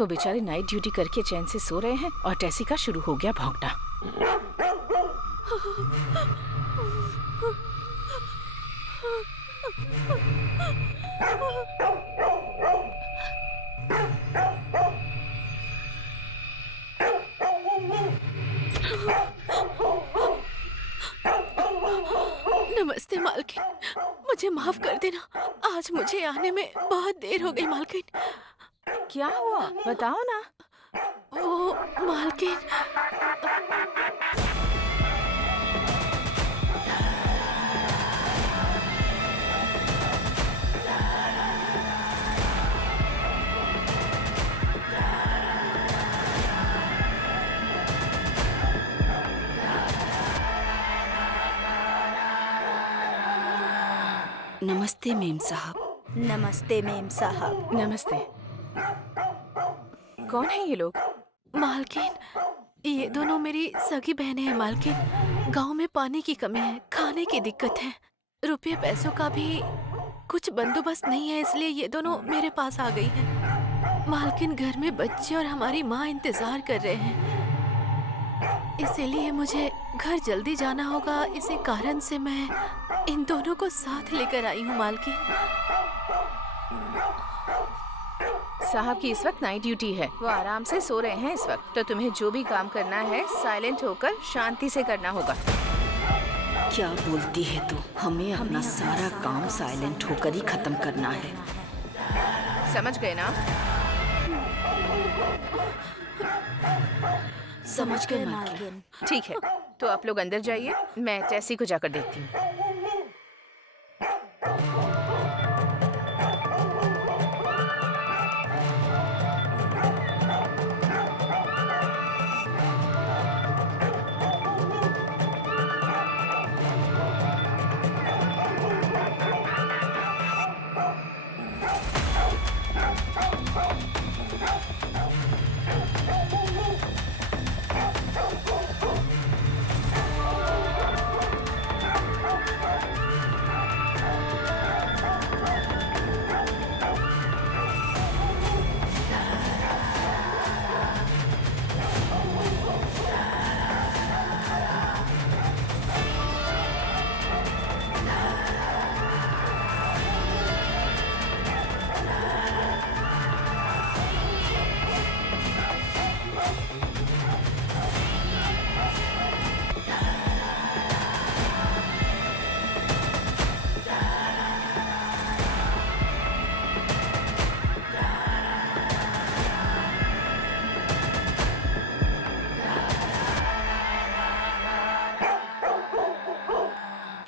वो बेचारे night duty करके चैन से सो रहे हैं और टेसी का शुरू हो गया भौंकना। नमस्ते मालकिन, मुझे माफ कर देना, आज मुझे आने में बहुत देर हो गई मालकिन। क्या हुआ बताओ ना। वो मालकिन, नमस्ते मेम साहब। नमस्ते मेम साहब। नमस्ते। कौन है ये लोग? मालकिन, ये दोनों मेरी सगी बहनें हैं मालकिन। गांव में पानी की कमी है, खाने की दिक्कत है, रुपये पैसों का भी कुछ बंदोबस्त नहीं है, इसलिए ये दोनों मेरे पास आ गई हैं। मालकिन, घर में बच्चे और हमारी माँ इंतजार कर रहे हैं, इसीलिए मुझे घर जल्दी जाना होगा। इसी कारण से मैं इन दोनों को साथ लेकर आई हूँ मालकिन। साहब की इस वक्त नाइट ड्यूटी है, वो आराम से सो रहे हैं इस वक्त, तो तुम्हें जो भी काम करना है साइलेंट होकर शांति से करना होगा। क्या बोलती है तू? हमें अपना सारा काम साइलेंट होकर ही खत्म करना है। समझ गए ना? समझ गए मालकिन। ठीक है, तो आप लोग अंदर जाइए, मैं टेसी को जाकर देखती हूँ।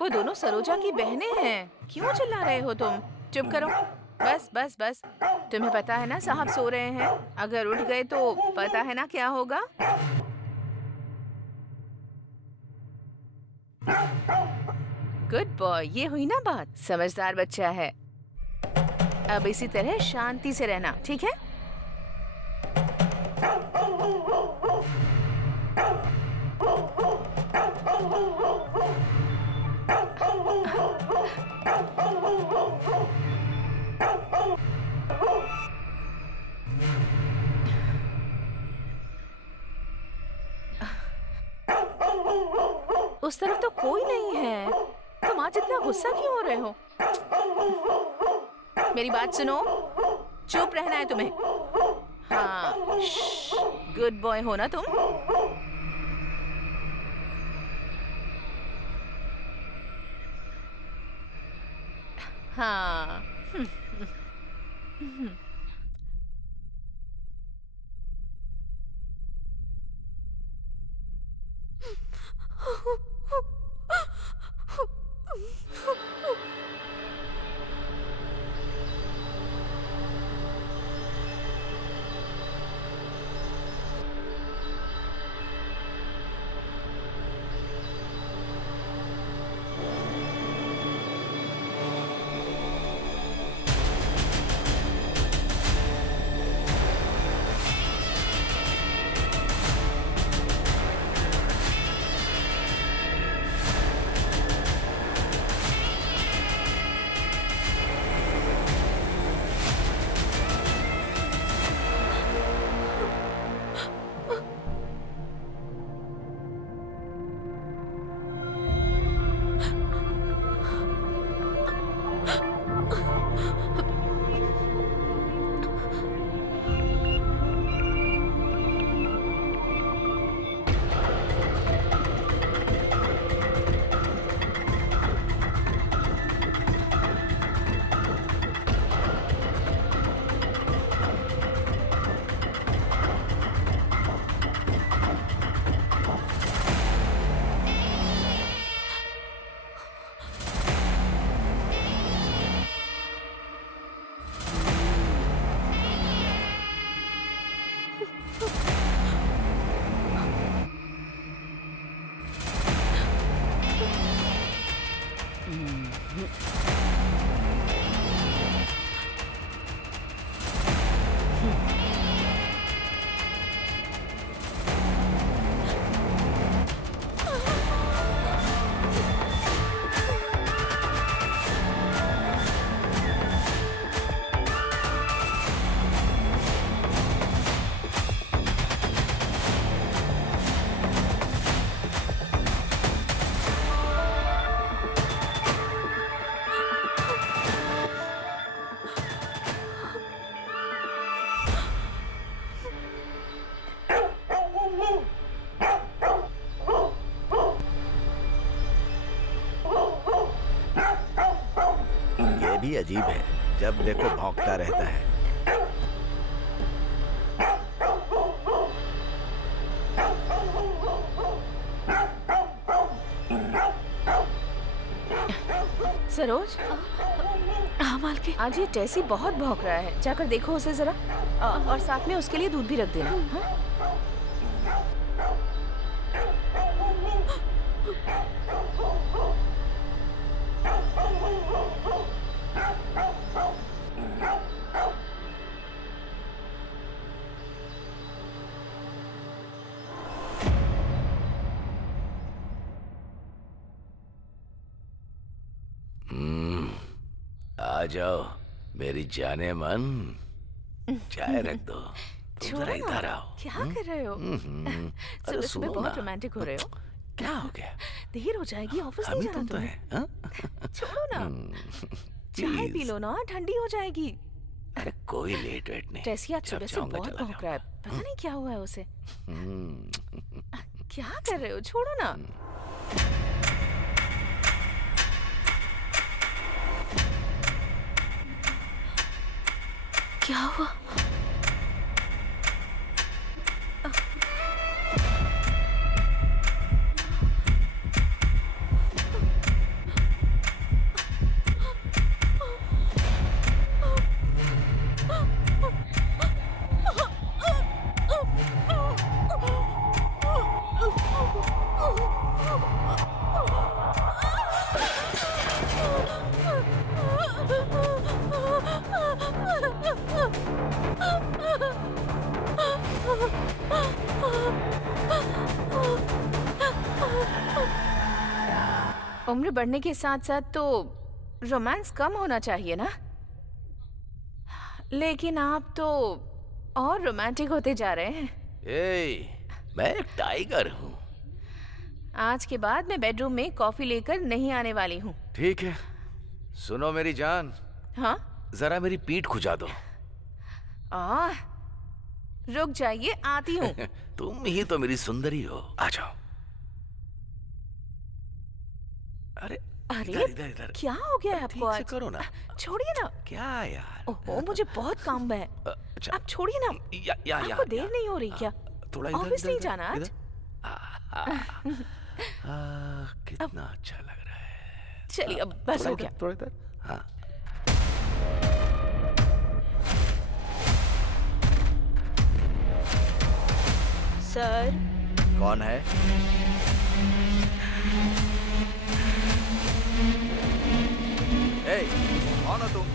वो दोनों सरोजा की बहनें हैं, क्यों चिल्ला रहे हो तुम? चुप करो, बस बस बस। तुम्हें पता है ना साहब सो रहे हैं, अगर उठ गए तो पता है ना क्या होगा। गुड बॉय, ये हुई ना बात, समझदार बच्चा है। अब इसी तरह शांति से रहना, ठीक है? उस तरफ तो कोई नहीं है, तुम आज इतना गुस्सा क्यों हो रहे हो? मेरी बात सुनो, चुप रहना है तुम्हें। हाँ, गुड बॉय हो ना तुम। हाँ। ये भी अजीब है, जब देखो भौंकता रहता है। सरोज, हाँ मालकिन। आज ये टेसी बहुत भौंक रहा है, जाकर देखो उसे जरा। और साथ में उसके लिए दूध भी रख देना। हाँ? आ जाओ मेरी जाने मन, चाय रख दो। तुम छोड़ो जरा ना, इधर आओ। क्या कर रहे हो? अरे सुबह सुबह सुनो बहुत ना। रोमांटिक हो रहे हो। क्या हो गया? देर हो जाएगी, ऑफिस नहीं अभी जाना तुम तो तुम्हें। है, हाँ? छोड़ो ना, चाय पी लो ना, ठंडी हो जाएगी। अरे कोई लेट वेट नहीं। टेसी आज जब सुबह से चाहूंगा बहुत चला भौंक रहा है, पता नहीं क्या हुआ है उसे। जाऊंगा। क्या कर रहे हो? छोड़ो ना। क्या हुआ? उम्र बढ़ने के साथ साथ तो रोमांस कम होना चाहिए ना, लेकिन आप तो और रोमांटिक होते जा रहे हैं। मैं एक टाइगर हूँ। आज के बाद मैं बेडरूम में कॉफी लेकर नहीं आने वाली हूँ। ठीक है, सुनो मेरी जान, हाँ? जरा मेरी पीठ खुजा दो। रुक जाइए, आती हूँ। तुम ही तो मेरी सुंदरी हो, आ जाओ। अरे अरे, इधर इधर इधर। क्या हो गया है आपको ठीक से आज? करो ना। छोड़िए ना। क्या यार? ओहो, मुझे बहुत काम है। अच्छा, आप छोड़िए ना। या आपको देर नहीं हो रही क्या? थोड़ा इधर ऑफिस इधर, नहीं इधर, जाना आज? इधर। कितना अच्छा लग रहा है। चलिए, अब बस थोड़ा हो इधर, गया। थोड़ा इधर। हाँ। सर, कौन है? ए, कौन हो तुम?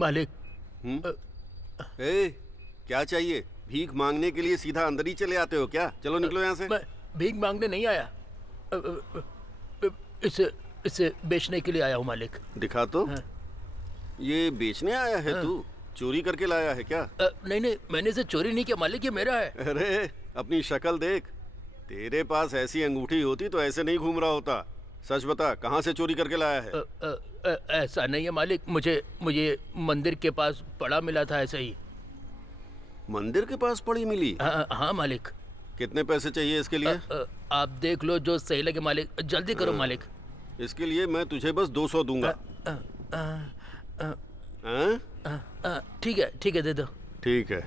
मालिक। ए, क्या चाहिए? भीख मांगने के लिए सीधा अंदर ही चले आते हो क्या? चलो निकलो यहाँ से। मैं भीख मांगने नहीं आया, इसे बेचने के लिए आया हूँ मालिक। दिखा तो। हाँ। ये बेचने आया है तू? चोरी करके लाया है क्या? नहीं, मैंने इसे चोरी नहीं किया मालिक, ये मेरा है। अरे अपनी शक्ल देख, तेरे पास ऐसी अंगूठी होती तो ऐसे नहीं घूम रहा होता। सच बता, कहाँ से चोरी करके लाया है? ऐसा नहीं है मालिक, मुझे मंदिर के पास पड़ा मिला था, ऐसे ही। मंदिर के पास पड़ी मिली? हाँ मालिक। कितने पैसे चाहिए इसके लिए? आप देख लो जो सही लगे मालिक, जल्दी करो मालिक। इसके लिए मैं तुझे बस 200 दूंगा। ठीक है, दे दो। ठीक है।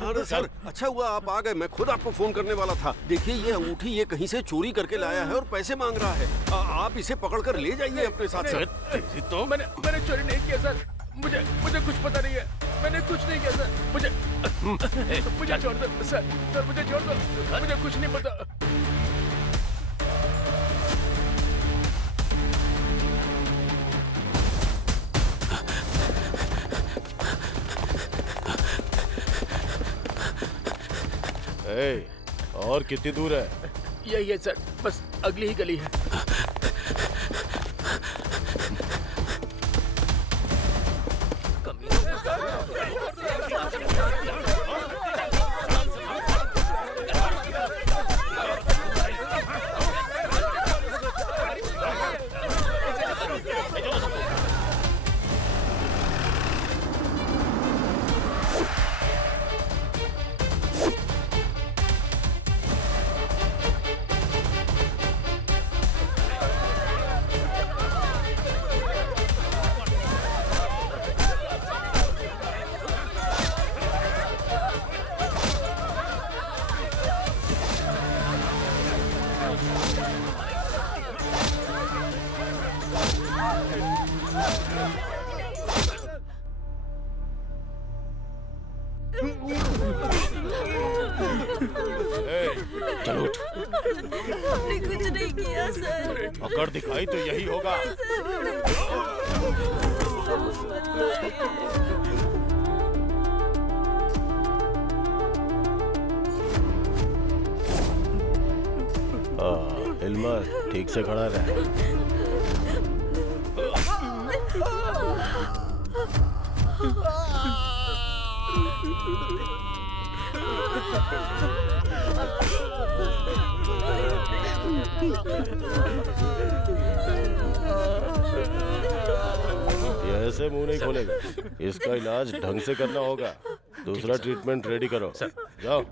अरे सर, अच्छा हुआ आप आ गए, मैं खुद आपको फोन करने वाला था। देखिए ये अंगूठी ये कहीं से चोरी करके लाया है और पैसे मांग रहा है। आप इसे पकड़कर ले जाइए अपने साथ। सर तो मैंने चोरी नहीं किया सर, मुझे कुछ पता नहीं है, मैंने कुछ नहीं किया सर, मुझे छोड़ दो सर, मुझे छोड़ दो, मुझे कुछ नहीं पता। और कितनी दूर है? यही है सर, बस अगली ही गली है। चलो उठ। हमने कुछ नहीं किया सर। अगर दिखाई तो यही होगा। हिलमत, ठीक से खड़ा रहे। ये ऐसे मुंह नहीं खोलेगा, इसका इलाज ढंग से करना होगा। दूसरा ट्रीटमेंट रेडी करो, जाओ।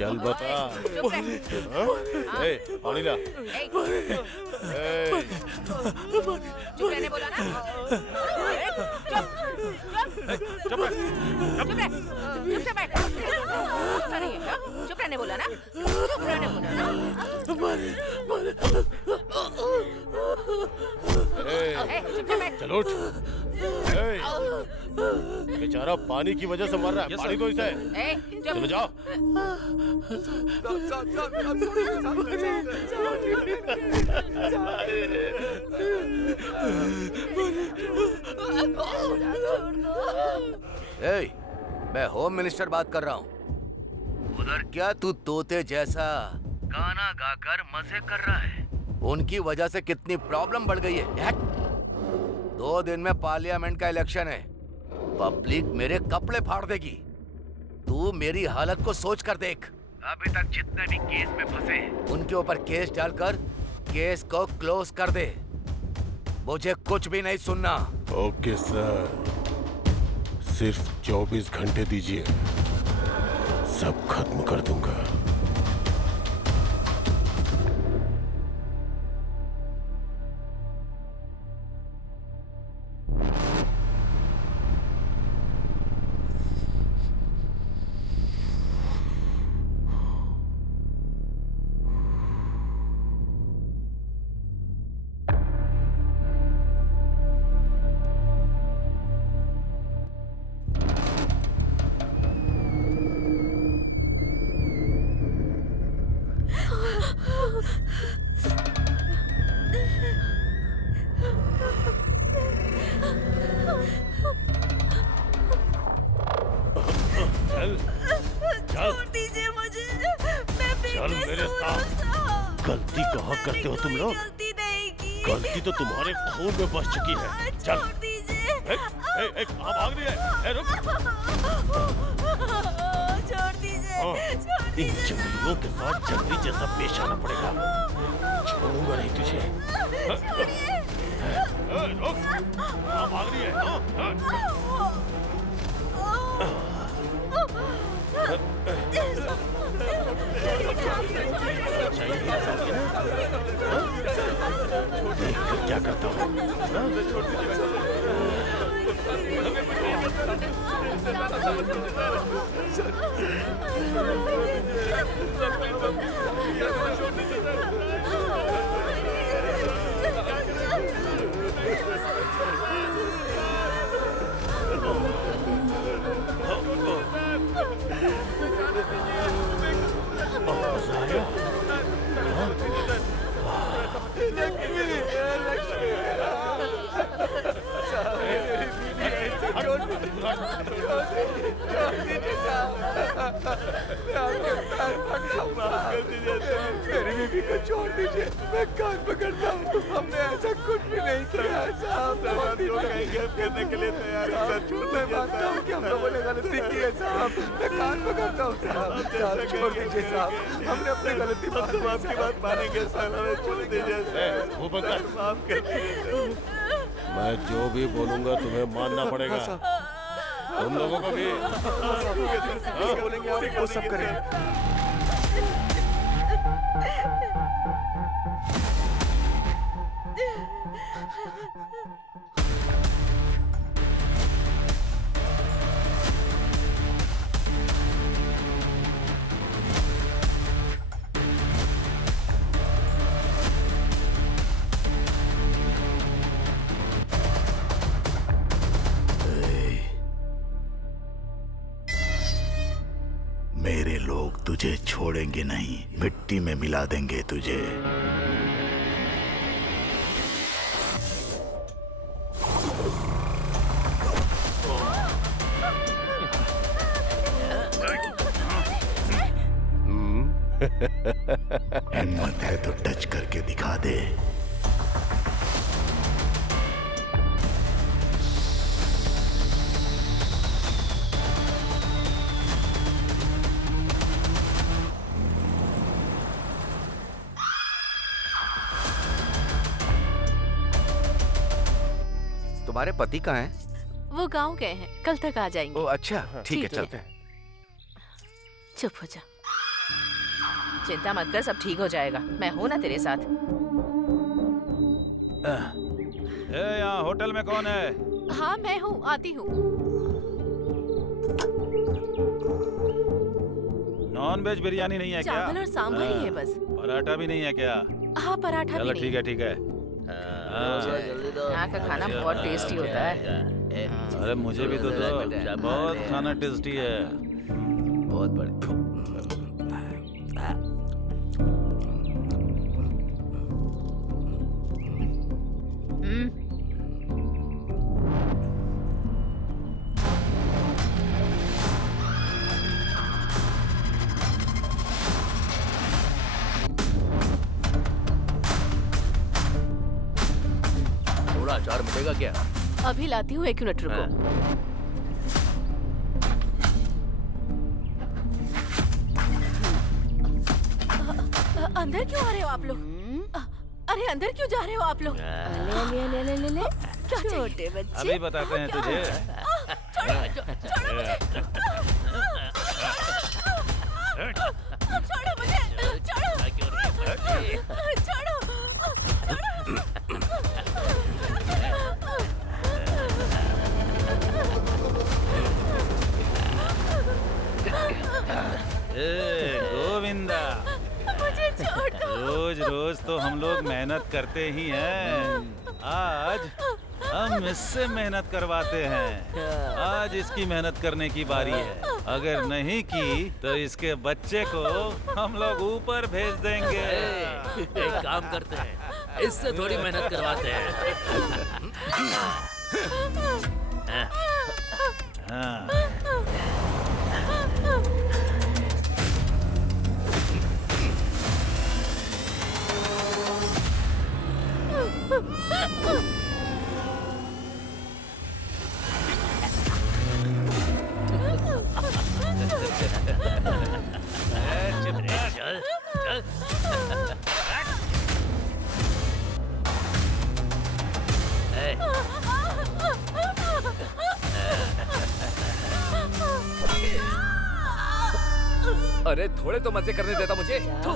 चल बता। पानी ला। चुप रहने बोला ना। चुप से बैठ। चुप रहने बोला ना। चुप रहने बोला ना। चुप से बैठ। चलो उठ। बेचारा पानी की वजह से मर रहा है, पानी दो इसे। चलो जाओ। मैं होम मिनिस्टर बात कर रहा हूँ। उधर क्या तू तोते जैसा गाना गाकर मजे कर रहा है? उनकी वजह से कितनी प्रॉब्लम बढ़ गई है। 2 दिन में पार्लियामेंट का इलेक्शन है, पब्लिक मेरे कपड़े फाड़ देगी। तू मेरी हालत को सोच कर देख। अभी तक जितने भी केस में फंसे उनके ऊपर केस डालकर केस को क्लोज कर दे। मुझे कुछ भी नहीं सुनना। ओके सर, सिर्फ 24 घंटे दीजिए, सब खत्म कर दूंगा। करते हो तुम लोग? गलती नहीं की। गलती तो तुम्हारे खून में बस चुकी है। चल। छोड़ दीजिए। कहाँ भाग रही है? रुक। छोड़ दीजिए। छोड़ इन जंगलियों के साथ जंगली जैसा पेश आना पड़ेगा। छोड़ूंगा नहीं तुझे। रुक। कहाँ भाग रही है? क्या करता हूँ? मेरी बीवी को छोड़ दीजिए, मैं कान पकड़ता हूँ। हमने ऐसा कुछ भी नहीं किया साहब। करने के लिए तैयार है। मैं मानता हूँ कि हम लोगों ने गलती की है साहब। मैं कान पकड़ता हूँ साहब। छोड़ दीजिए साहब, हमने अपनी गलती आपकी बात मानेंगे साहब। हमें छोड़ दीजिए। माफ कर दीजिए। मैं जो भी बोलूंगा तुम्हें मानना पड़ेगा। तुम लोगों को भी। बोलेंगे वो सब करेंगे। मेरे लोग तुझे छोड़ेंगे नहीं, मिट्टी में मिला देंगे तुझे। हिम्मत है तो टच करके दिखा दे। तुम्हारे पति कहाँ हैं? वो गांव गए हैं, कल तक आ जाएंगे। ओ अच्छा, ठीक है, चलते हैं। चुप हो जा। चिंता मत कर, सब ठीक हो जाएगा। मैं हूँ ना तेरे साथ। यहाँ होटल में कौन है? हाँ मैं हूँ, आती हूँ। नॉन वेज बिरयानी नहीं है क्या? चावल और सांभर ही है बस। पराठा भी नहीं है क्या? हाँ पराठा भी चलो नहीं। ठीक है, ठीक है। यहाँ का खाना बहुत टेस्टी होता है। अरे मुझे भी तो दो। बहुत खाना टेस्टी है। बहुत बढ़िया। थोड़ा अचार मिलेगा क्या? अभी लाती हूँ, 1 मिनट रुको। अंदर क्यों आ रहे हो आप लोग? अरे अंदर क्यों जा रहे हो आप लोग? ले क्या चाहिए? छोटे बच्चे। अभी बताते हैं तुझे। छोड़ो मुझे, छोड़ो। गोविंदा, मुझे छोड़ दो। रोज रोज तो हम लोग मेहनत करते ही हैं। आज हम इससे मेहनत करवाते हैं। आज इसकी मेहनत करने की बारी है। अगर नहीं की तो इसके बच्चे को हम लोग ऊपर भेज देंगे। एक काम करते हैं, इससे थोड़ी मेहनत करवाते हैं। हाँ। अरे थोड़े तो मजे करने देता मुझे। थू।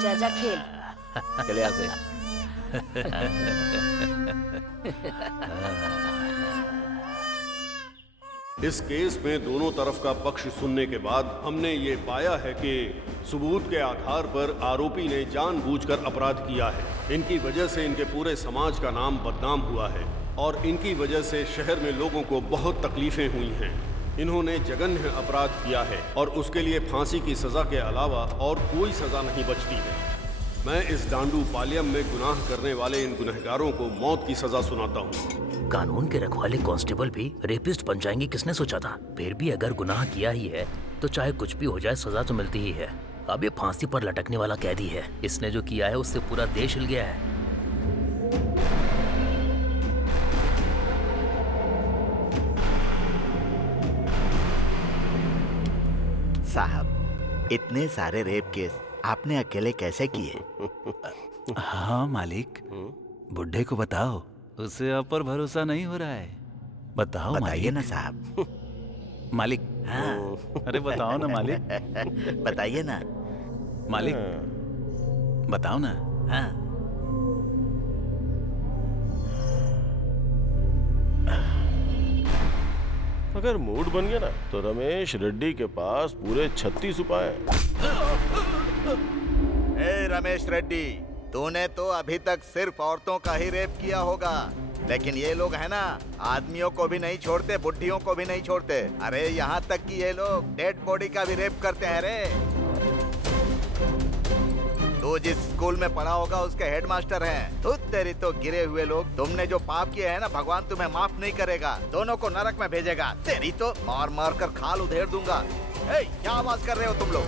जा जा खेल। चले यहाँ से। इस केस में दोनों तरफ का पक्ष सुनने के बाद हमने ये पाया है कि सबूत के आधार पर आरोपी ने जानबूझकर अपराध किया है। इनकी वजह से इनके पूरे समाज का नाम बदनाम हुआ है और इनकी वजह से शहर में लोगों को बहुत तकलीफें हुई हैं। इन्होंने जघन्य अपराध किया है और उसके लिए फांसी की सजा के अलावा और कोई सजा नहीं बचती है। मैं इस डांडू पालियम में गुनाह करने वाले इन गुनहगारों को मौत की सजा सुनाता हूँ। कानून के रखवाले कांस्टेबल भी रेपिस्ट बन जाएंगे, किसने सोचा था? फिर भी अगर गुनाह किया ही है तो चाहे कुछ भी हो जाए सजा तो मिलती ही है। अब ये फांसी पर लटकने वाला कैदी है, इसने जो किया है उससे पूरा देश हिल गया है। साहब, इतने सारे रेप केस आपने अकेले कैसे किए? हाँ मालिक, बुड्ढे को बताओ, उसे आप पर भरोसा नहीं हो रहा है। बताओ बताइए मालिक। ना साहब। मालिक। हाँ। अरे बताओ ना मालिक। बताइए ना मालिक, बताओ ना। हाँ। अगर मूड बन गया ना तो रमेश रेड्डी के पास पूरे 36 उपाय हैं। ए रमेश रेड्डी, तूने तो अभी तक सिर्फ औरतों का ही रेप किया होगा, लेकिन ये लोग है ना, आदमियों को भी नहीं छोड़ते, बुढ़ियों को भी नहीं छोड़ते। अरे यहाँ तक कि ये लोग डेड बॉडी का भी रेप करते हैं रे। तू जिस स्कूल में पढ़ा होगा उसके हेडमास्टर हैं। तू तेरी तो गिरे हुए लोग, तुमने जो पाप किए हैं ना, भगवान तुम्हें माफ नहीं करेगा, दोनों को नरक में भेजेगा। तेरी तो मार मार कर खाल उधेड़ दूंगा। ए, क्या आवाज कर रहे हो तुम लोग?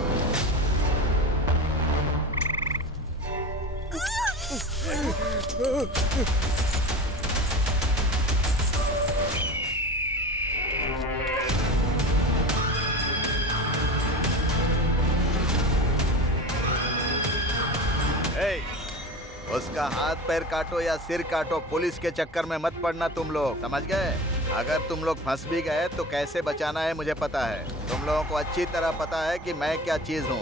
उसका हाथ पैर काटो या सिर काटो, पुलिस के चक्कर में मत पड़ना तुम लोग, समझ गए? अगर तुम लोग फंस भी गए तो कैसे बचाना है मुझे पता है। तुम लोगों को अच्छी तरह पता है कि मैं क्या चीज हूँ।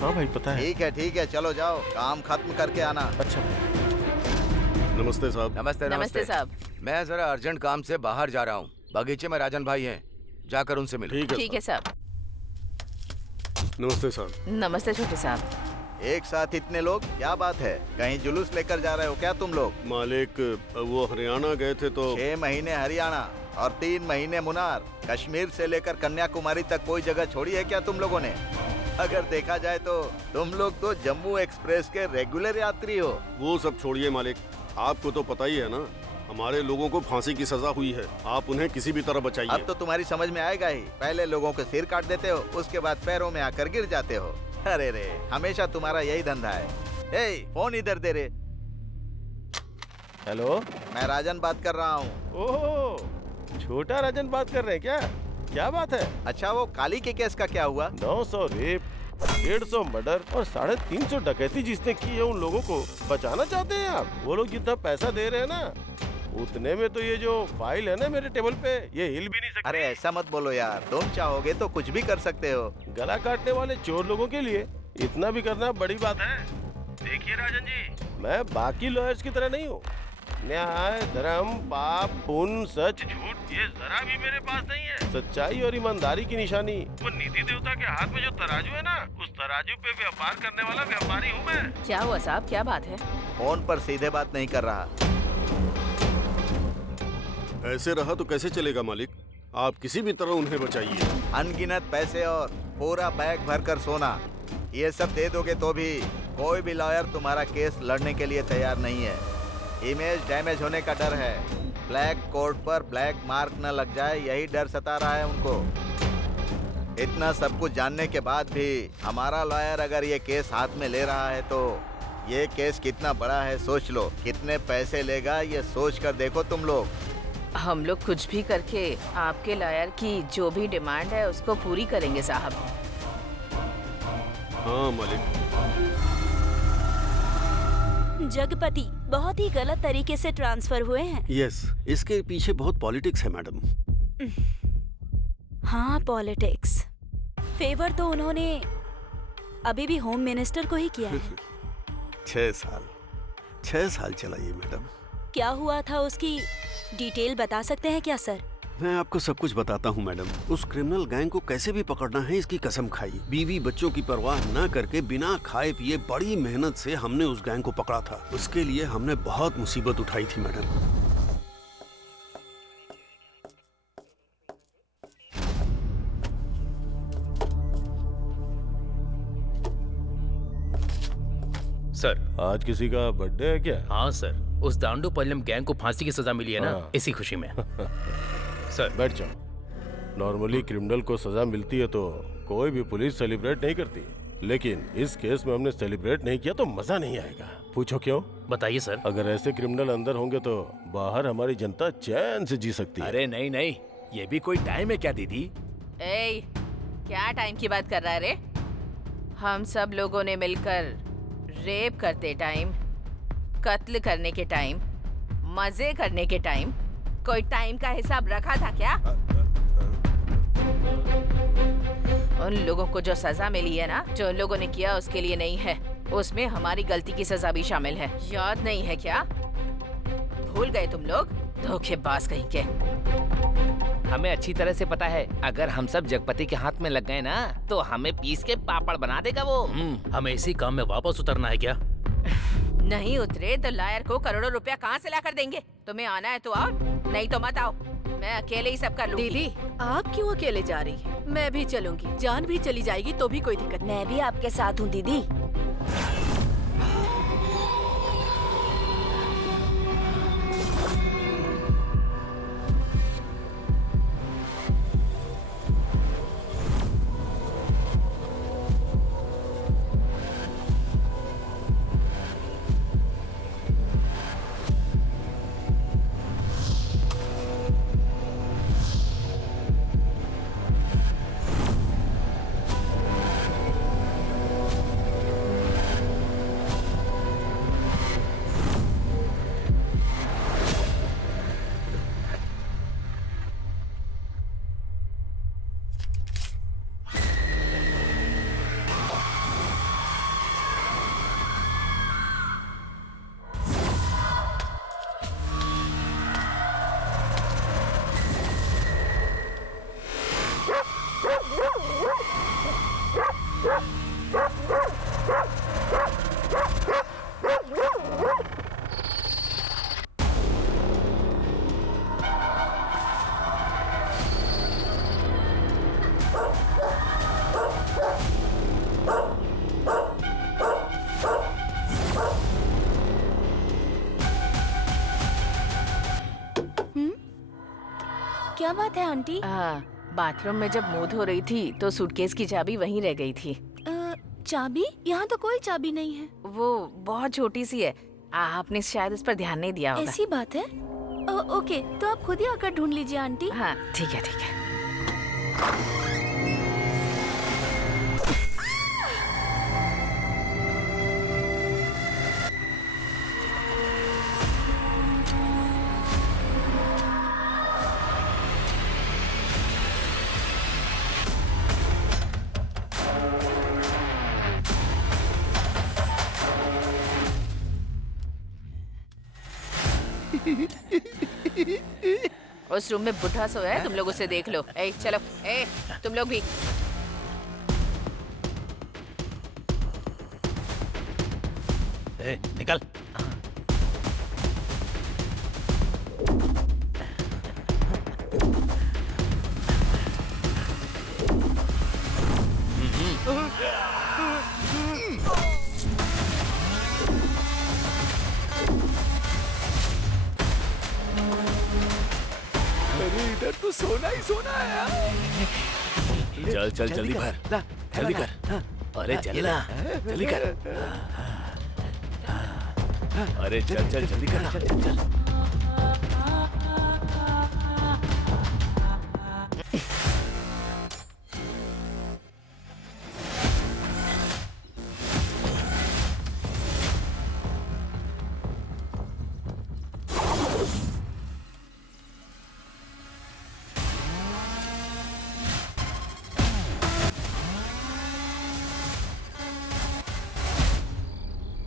हाँ भाई पता है। ठीक है, चलो जाओ, काम खत्म करके आना। अच्छा। नमस्ते साहब। नमस्ते नमस्ते साहब। मैं जरा अर्जेंट काम से बाहर जा रहा हूँ, बगीचे में राजन भाई हैं, जाकर उनसे मिलो। ठीक है साहब। नमस्ते साहब। नमस्ते छोटे साहब। एक साथ इतने लोग, क्या बात है? कहीं जुलूस लेकर जा रहे हो क्या तुम लोग? मालिक, वो हरियाणा गए थे तो 6 महीने हरियाणा और 3 महीने मुनार, कश्मीर से लेकर कन्याकुमारी तक कोई जगह छोड़ी है क्या तुम लोगों ने? अगर देखा जाए तो तुम लोग तो जम्मू एक्सप्रेस के रेगुलर यात्री हो। वो सब छोड़िए मालिक, आपको तो पता ही है ना, हमारे लोगों को फांसी की सजा हुई है। आप उन्हें किसी भी तरह बचाइए। अब तो तुम्हारी समझ में आएगा ही। पहले लोगों के सिर काट देते हो, उसके बाद पैरों में आकर गिर जाते हो। अरे रे, हमेशा तुम्हारा यही धंधा है। ए, फोन इधर दे रे। हेलो, मैं राजन बात कर रहा हूँ। ओह, छोटा राजन बात कर रहे हैं क्या? क्या बात है? अच्छा, वो काली के केस का क्या हुआ? 900 रेप, 150 मर्डर और 350 डकैती जिसने की है, उन लोगों को बचाना चाहते हैं आप? वो लोग जितना पैसा दे रहे हैं ना, उतने में तो ये जो फाइल है ना मेरे टेबल पे, ये हिल भी नहीं सकती। अरे ऐसा मत बोलो यार, तुम चाहोगे तो कुछ भी कर सकते हो। गला काटने वाले चोर लोगों के लिए इतना भी करना बड़ी बात है। देखिए राजन जी, मैं बाकी लॉयर्स की तरह नहीं हूँ। न्याय, धर्म, पाप, पुण्य, सच, झूठ, ये जरा भी मेरे पास नहीं है। सच्चाई और ईमानदारी की निशानी वो निधि देवता के हाथ में जो तराजू है ना, उस तराजू पे व्यापार करने वाला व्यापारी हूँ मैं। क्या हुआ साहब, क्या बात है? फोन पर सीधे बात नहीं कर रहा। ऐसे रहा तो कैसे चलेगा मालिक? आप किसी भी तरह उन्हें बचाइए। अनगिनत पैसे और पूरा बैग भरकर सोना, ये सब दे दोगे तो भी कोई भी लॉयर तुम्हारा केस लड़ने के लिए तैयार नहीं है। इमेज डैमेज होने का डर है, ब्लैक कोर्ट पर ब्लैक मार्क न लग जाए, यही डर सता रहा है उनको। इतना सब कुछ जानने के बाद भी हमारा लॉयर अगर ये केस हाथ में ले रहा है तो ये केस कितना बड़ा है सोच लो, कितने पैसे लेगा ये सोच कर देखो तुम लोग। हम लोग कुछ भी करके आपके लॉयर की जो भी डिमांड है उसको पूरी करेंगे साहब। हाँ मालिक। जगपति बहुत ही गलत तरीके से ट्रांसफर हुए हैं। यस, इसके पीछे बहुत पॉलिटिक्स है मैडम। हाँ, पॉलिटिक्स। फेवर तो उन्होंने अभी भी होम मिनिस्टर को ही किया है। 6 साल चला ये मैडम। क्या हुआ था उसकी डिटेल बता सकते हैं क्या सर? मैं आपको सब कुछ बताता हूँ मैडम। उस क्रिमिनल गैंग को कैसे भी पकड़ना है इसकी कसम खाई। बीवी बच्चों की परवाह न करके बिना खाए पिए बड़ी मेहनत से हमने उस गैंग को पकड़ा था। उसके लिए हमने बहुत मुसीबत उठाई थी मैडम। सर, आज किसी का बर्थडे है क्या? हाँ सर, उस दांडू पल्लम गैंग को फांसी की सजा मिली है ना, हाँ। इसी खुशी में। सर बैठ जाओ। नॉर्मली क्रिमिनल को सजा मिलती है तो कोई भी पुलिस सेलिब्रेट नहीं करती, लेकिन इस केस में हमने सेलिब्रेट नहीं किया तो मजा नहीं आएगा। पूछो क्यों? बताइए सर। अगर ऐसे क्रिमिनल अंदर होंगे तो बाहर हमारी जनता चैन से जी सकती है। अरे नहीं नहीं, ये भी कोई टाइम है क्या दीदी? ए, क्या टाइम की बात कर रहा है रे? हम सब लोगों ने मिलकर रेप करते टाइम, कत्ल करने के टाइम, मजे करने के टाइम कोई टाइम का हिसाब रखा था क्या? उन लोगों को जो सजा मिली है ना, जो उन लोगों ने किया उसके लिए नहीं है, उसमें हमारी गलती की सजा भी शामिल है। याद नहीं है क्या? भूल गए तुम लोग? धोखेबाज कहीं के। हमें अच्छी तरह से पता है, अगर हम सब जगपति के हाथ में लग गए ना तो हमें पीस के पापड़ बना देगा वो। हमें इसी काम में वापस उतरना है क्या? नहीं उतरे तो लायर को करोड़ों रुपया कहाँ से ला कर देंगे? तुम्हें आना है तो आओ, नहीं तो मत आओ। मैं अकेले ही सब कर लूंगी। दीदी, आप क्यों अकेले जा रही हैं? मैं भी चलूंगी। जान भी चली जाएगी तो भी कोई दिक्कत नहीं। मैं भी आपके साथ हूँ दीदी। क्या बात है आंटी? बाथरूम में जब मुंह धो रही थी तो सूटकेस की चाबी वहीं रह गई थी। चाबी? यहाँ तो कोई चाबी नहीं है। वो बहुत छोटी सी है, आपने शायद उस पर ध्यान नहीं दिया होगा। ऐसी बात है? ओके, तो आप खुद ही आकर ढूंढ लीजिए आंटी। हाँ ठीक है ठीक है। उस रूम में बुढ़ा सोया है, तुम लोग उसे देख लो। ए चलो, ए तुम लोग भी। ए, निकल। इधर तो सोना ही सोना है यार। चल चल जल्दी भर, जल्दी कर। अरे चल ना, जल्दी कर। अरे चल चल जल्दी कर, चल चल चल।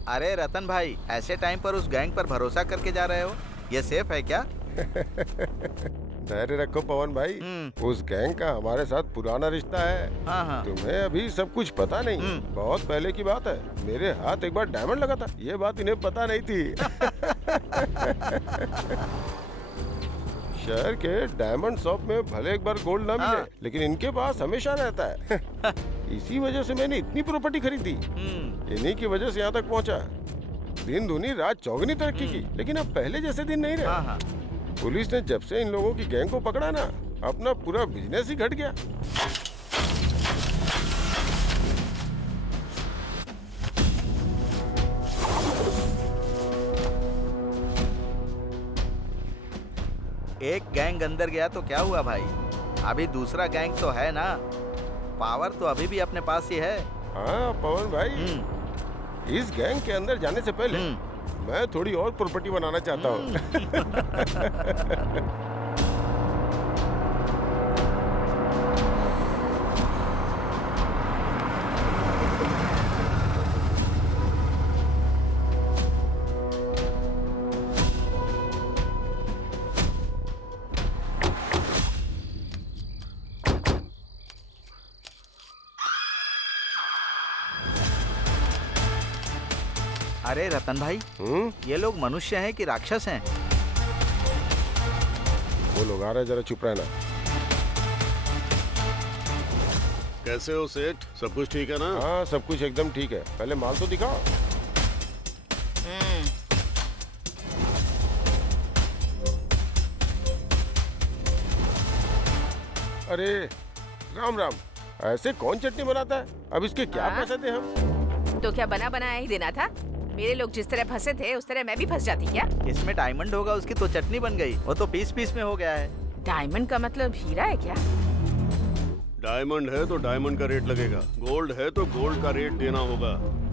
अरे रतन भाई, ऐसे टाइम पर उस गैंग पर भरोसा करके जा रहे हो? ये सेफ है क्या? धैर्य रखो पवन भाई, उस गैंग का हमारे साथ पुराना रिश्ता है। हाँ। तुम्हें अभी सब कुछ पता नहीं, बहुत पहले की बात है। मेरे हाथ एक बार डायमंड लगा था, ये बात इन्हें पता नहीं थी। शहर के डायमंड शॉप में भले एक बार गोल्ड ना मिले, लेकिन इनके पास हमेशा रहता है। इसी वजह से मैंने इतनी प्रॉपर्टी खरीदी, इन्हीं की वजह से यहाँ तक पहुँचा। दिन दूनी रात चौगुनी तरक्की की, लेकिन अब पहले जैसे दिन नहीं रहे। पुलिस ने जब से इन लोगों की गैंग को पकड़ा ना, अपना पूरा बिजनेस ही घट गया। एक गैंग अंदर गया तो क्या हुआ भाई, अभी दूसरा गैंग तो है ना। पावर तो अभी भी अपने पास ही है। हाँ पवन भाई, इस गैंग के अंदर जाने से पहले मैं थोड़ी और प्रॉपर्टी बनाना चाहता हूँ। अरे रतन भाई, ये लोग मनुष्य हैं कि राक्षस हैं? वो लोग आ रहे, जरा चुप रहना। कैसे हो सेठ, सब कुछ ठीक है ना? हाँ सब कुछ एकदम ठीक है, पहले माल तो दिखाओ। अरे राम राम, ऐसे कौन चटनी बनाता है? अब इसके क्या पैसे दे हम? तो क्या बना बनाया ही देना था? मेरे लोग जिस तरह फंसे थे उस तरह मैं भी फंस जाती क्या? इसमें डायमंड होगा, उसकी तो चटनी बन गई। वो तो पीस पीस में हो गया है। डायमंड का मतलब हीरा है क्या? डायमंड है तो डायमंड का रेट लगेगा, गोल्ड है तो गोल्ड का रेट देना होगा।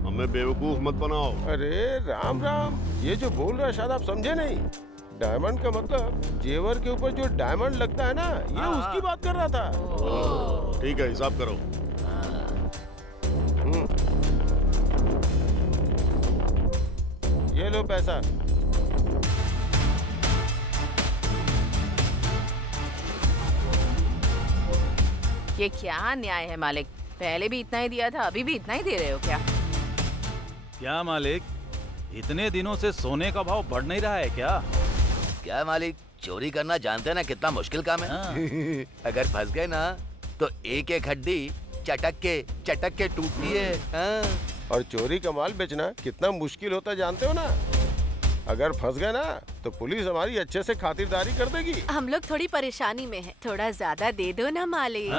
हमें बेवकूफ मत बनाओ। अरे राम राम, ये जो बोल रहा है शायद आप समझे नहीं। डायमंड का मतलब जेवर के ऊपर जो डायमंड लगता है ना, ये उसकी बात कर रहा था। ठीक है, हिसाब करो। ये लो पैसा। ये क्या न्याय है मालिक? पहले भी इतना ही दिया था, अभी भी इतना ही दे रहे हो क्या? क्या मालिक, इतने दिनों से सोने का भाव बढ़ नहीं रहा है क्या? क्या मालिक, चोरी करना जानते हैं ना कितना मुश्किल काम है। अगर फंस गए ना तो एक एक हड्डी चटक के टूटती है। और चोरी का माल बेचना कितना मुश्किल होता जानते हो ना। अगर फंस गए ना तो पुलिस हमारी अच्छे से खातिरदारी कर देगी। हम लोग थोड़ी परेशानी में हैं, थोड़ा ज्यादा दे दो ना मालिक।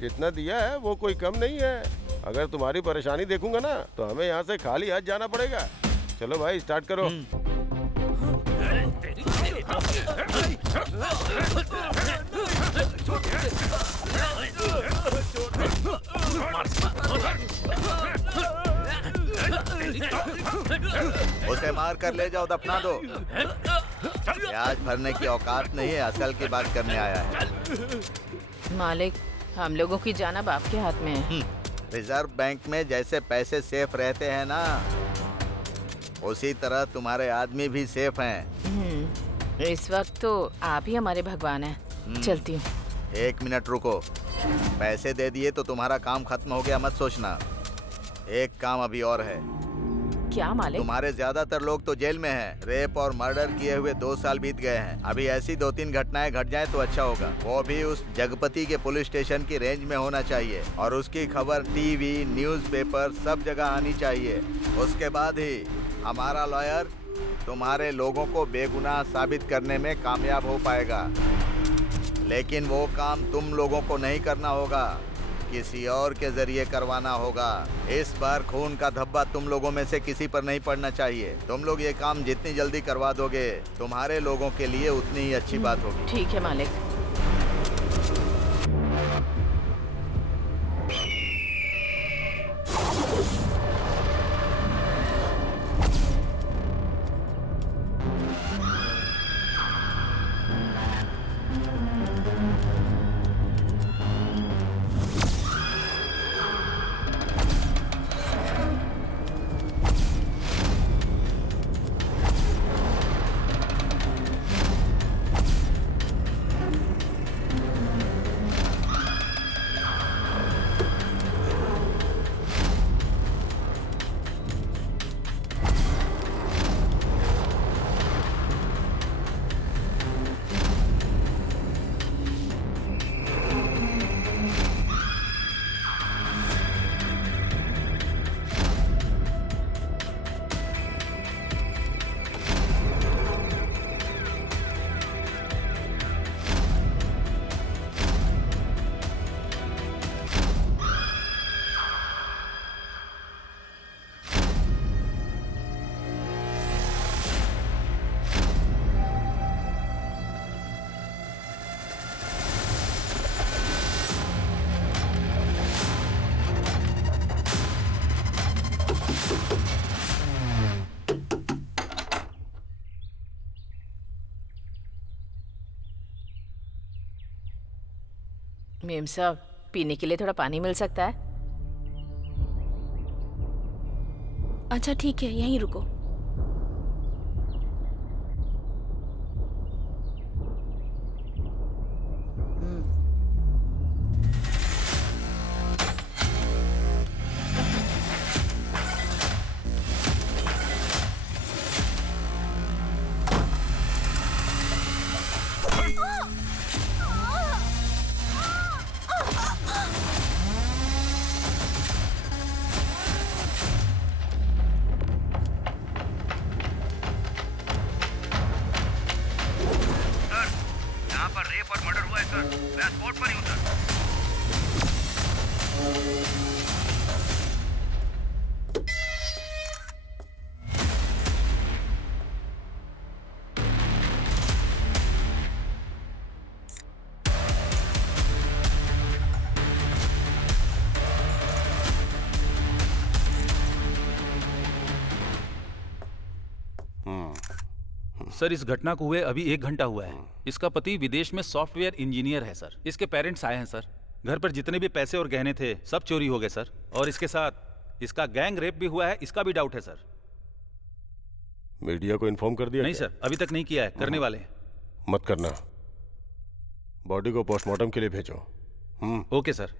जितना दिया है वो कोई कम नहीं है। अगर तुम्हारी परेशानी देखूंगा ना तो हमें यहाँ से खाली हाथ जाना पड़ेगा। चलो भाई स्टार्ट करो। उसे मार कर ले जाओ, दफना दो। ब्याज भरने की औकात नहीं है, असल की बात करने आया है। मालिक, हम लोगों की जान अब आपके हाथ में है। रिजर्व बैंक में जैसे पैसे सेफ रहते हैं ना, उसी तरह तुम्हारे आदमी भी सेफ हैं। इस वक्त तो आप ही हमारे भगवान हैं। चलती हूँ। 1 मिनट रुको। पैसे दे दिए तो तुम्हारा काम खत्म हो गया मत सोचना। एक काम अभी और है। क्या मालिक? तुम्हारे ज्यादातर लोग तो जेल में हैं। रेप और मर्डर किए हुए 2 साल बीत गए हैं। अभी ऐसी 2-3 घटनाएं घट जाएं तो अच्छा होगा। वो भी उस जगपति के पुलिस स्टेशन की रेंज में होना चाहिए और उसकी खबर टीवी, न्यूज़पेपर सब जगह आनी चाहिए। उसके बाद ही हमारा लॉयर तुम्हारे लोगों को बेगुनाह साबित करने में कामयाब हो पाएगा। लेकिन वो काम तुम लोगों को नहीं करना होगा, किसी और के जरिए करवाना होगा। इस बार खून का धब्बा तुम लोगों में से किसी पर नहीं पड़ना चाहिए। तुम लोग ये काम जितनी जल्दी करवा दोगे तुम्हारे लोगों के लिए उतनी ही अच्छी बात होगी। ठीक है मालिक। मेम साहब, पीने के लिए थोड़ा पानी मिल सकता है? अच्छा ठीक है, यहीं रुको। सर, इस घटना को हुए अभी 1 घंटा हुआ है। इसका पति विदेश में सॉफ्टवेयर इंजीनियर है सर। इसके पेरेंट्स आए हैं सर। घर पर जितने भी पैसे और गहने थे सब चोरी हो गए सर। और इसके साथ इसका गैंग रेप भी हुआ है, इसका भी डाउट है सर। मीडिया को इन्फॉर्म कर दिया? नहीं सर, अभी तक नहीं किया है, करने वाले हैं। मत करना, बॉडी को पोस्टमार्टम के लिए भेजो। Okay sir.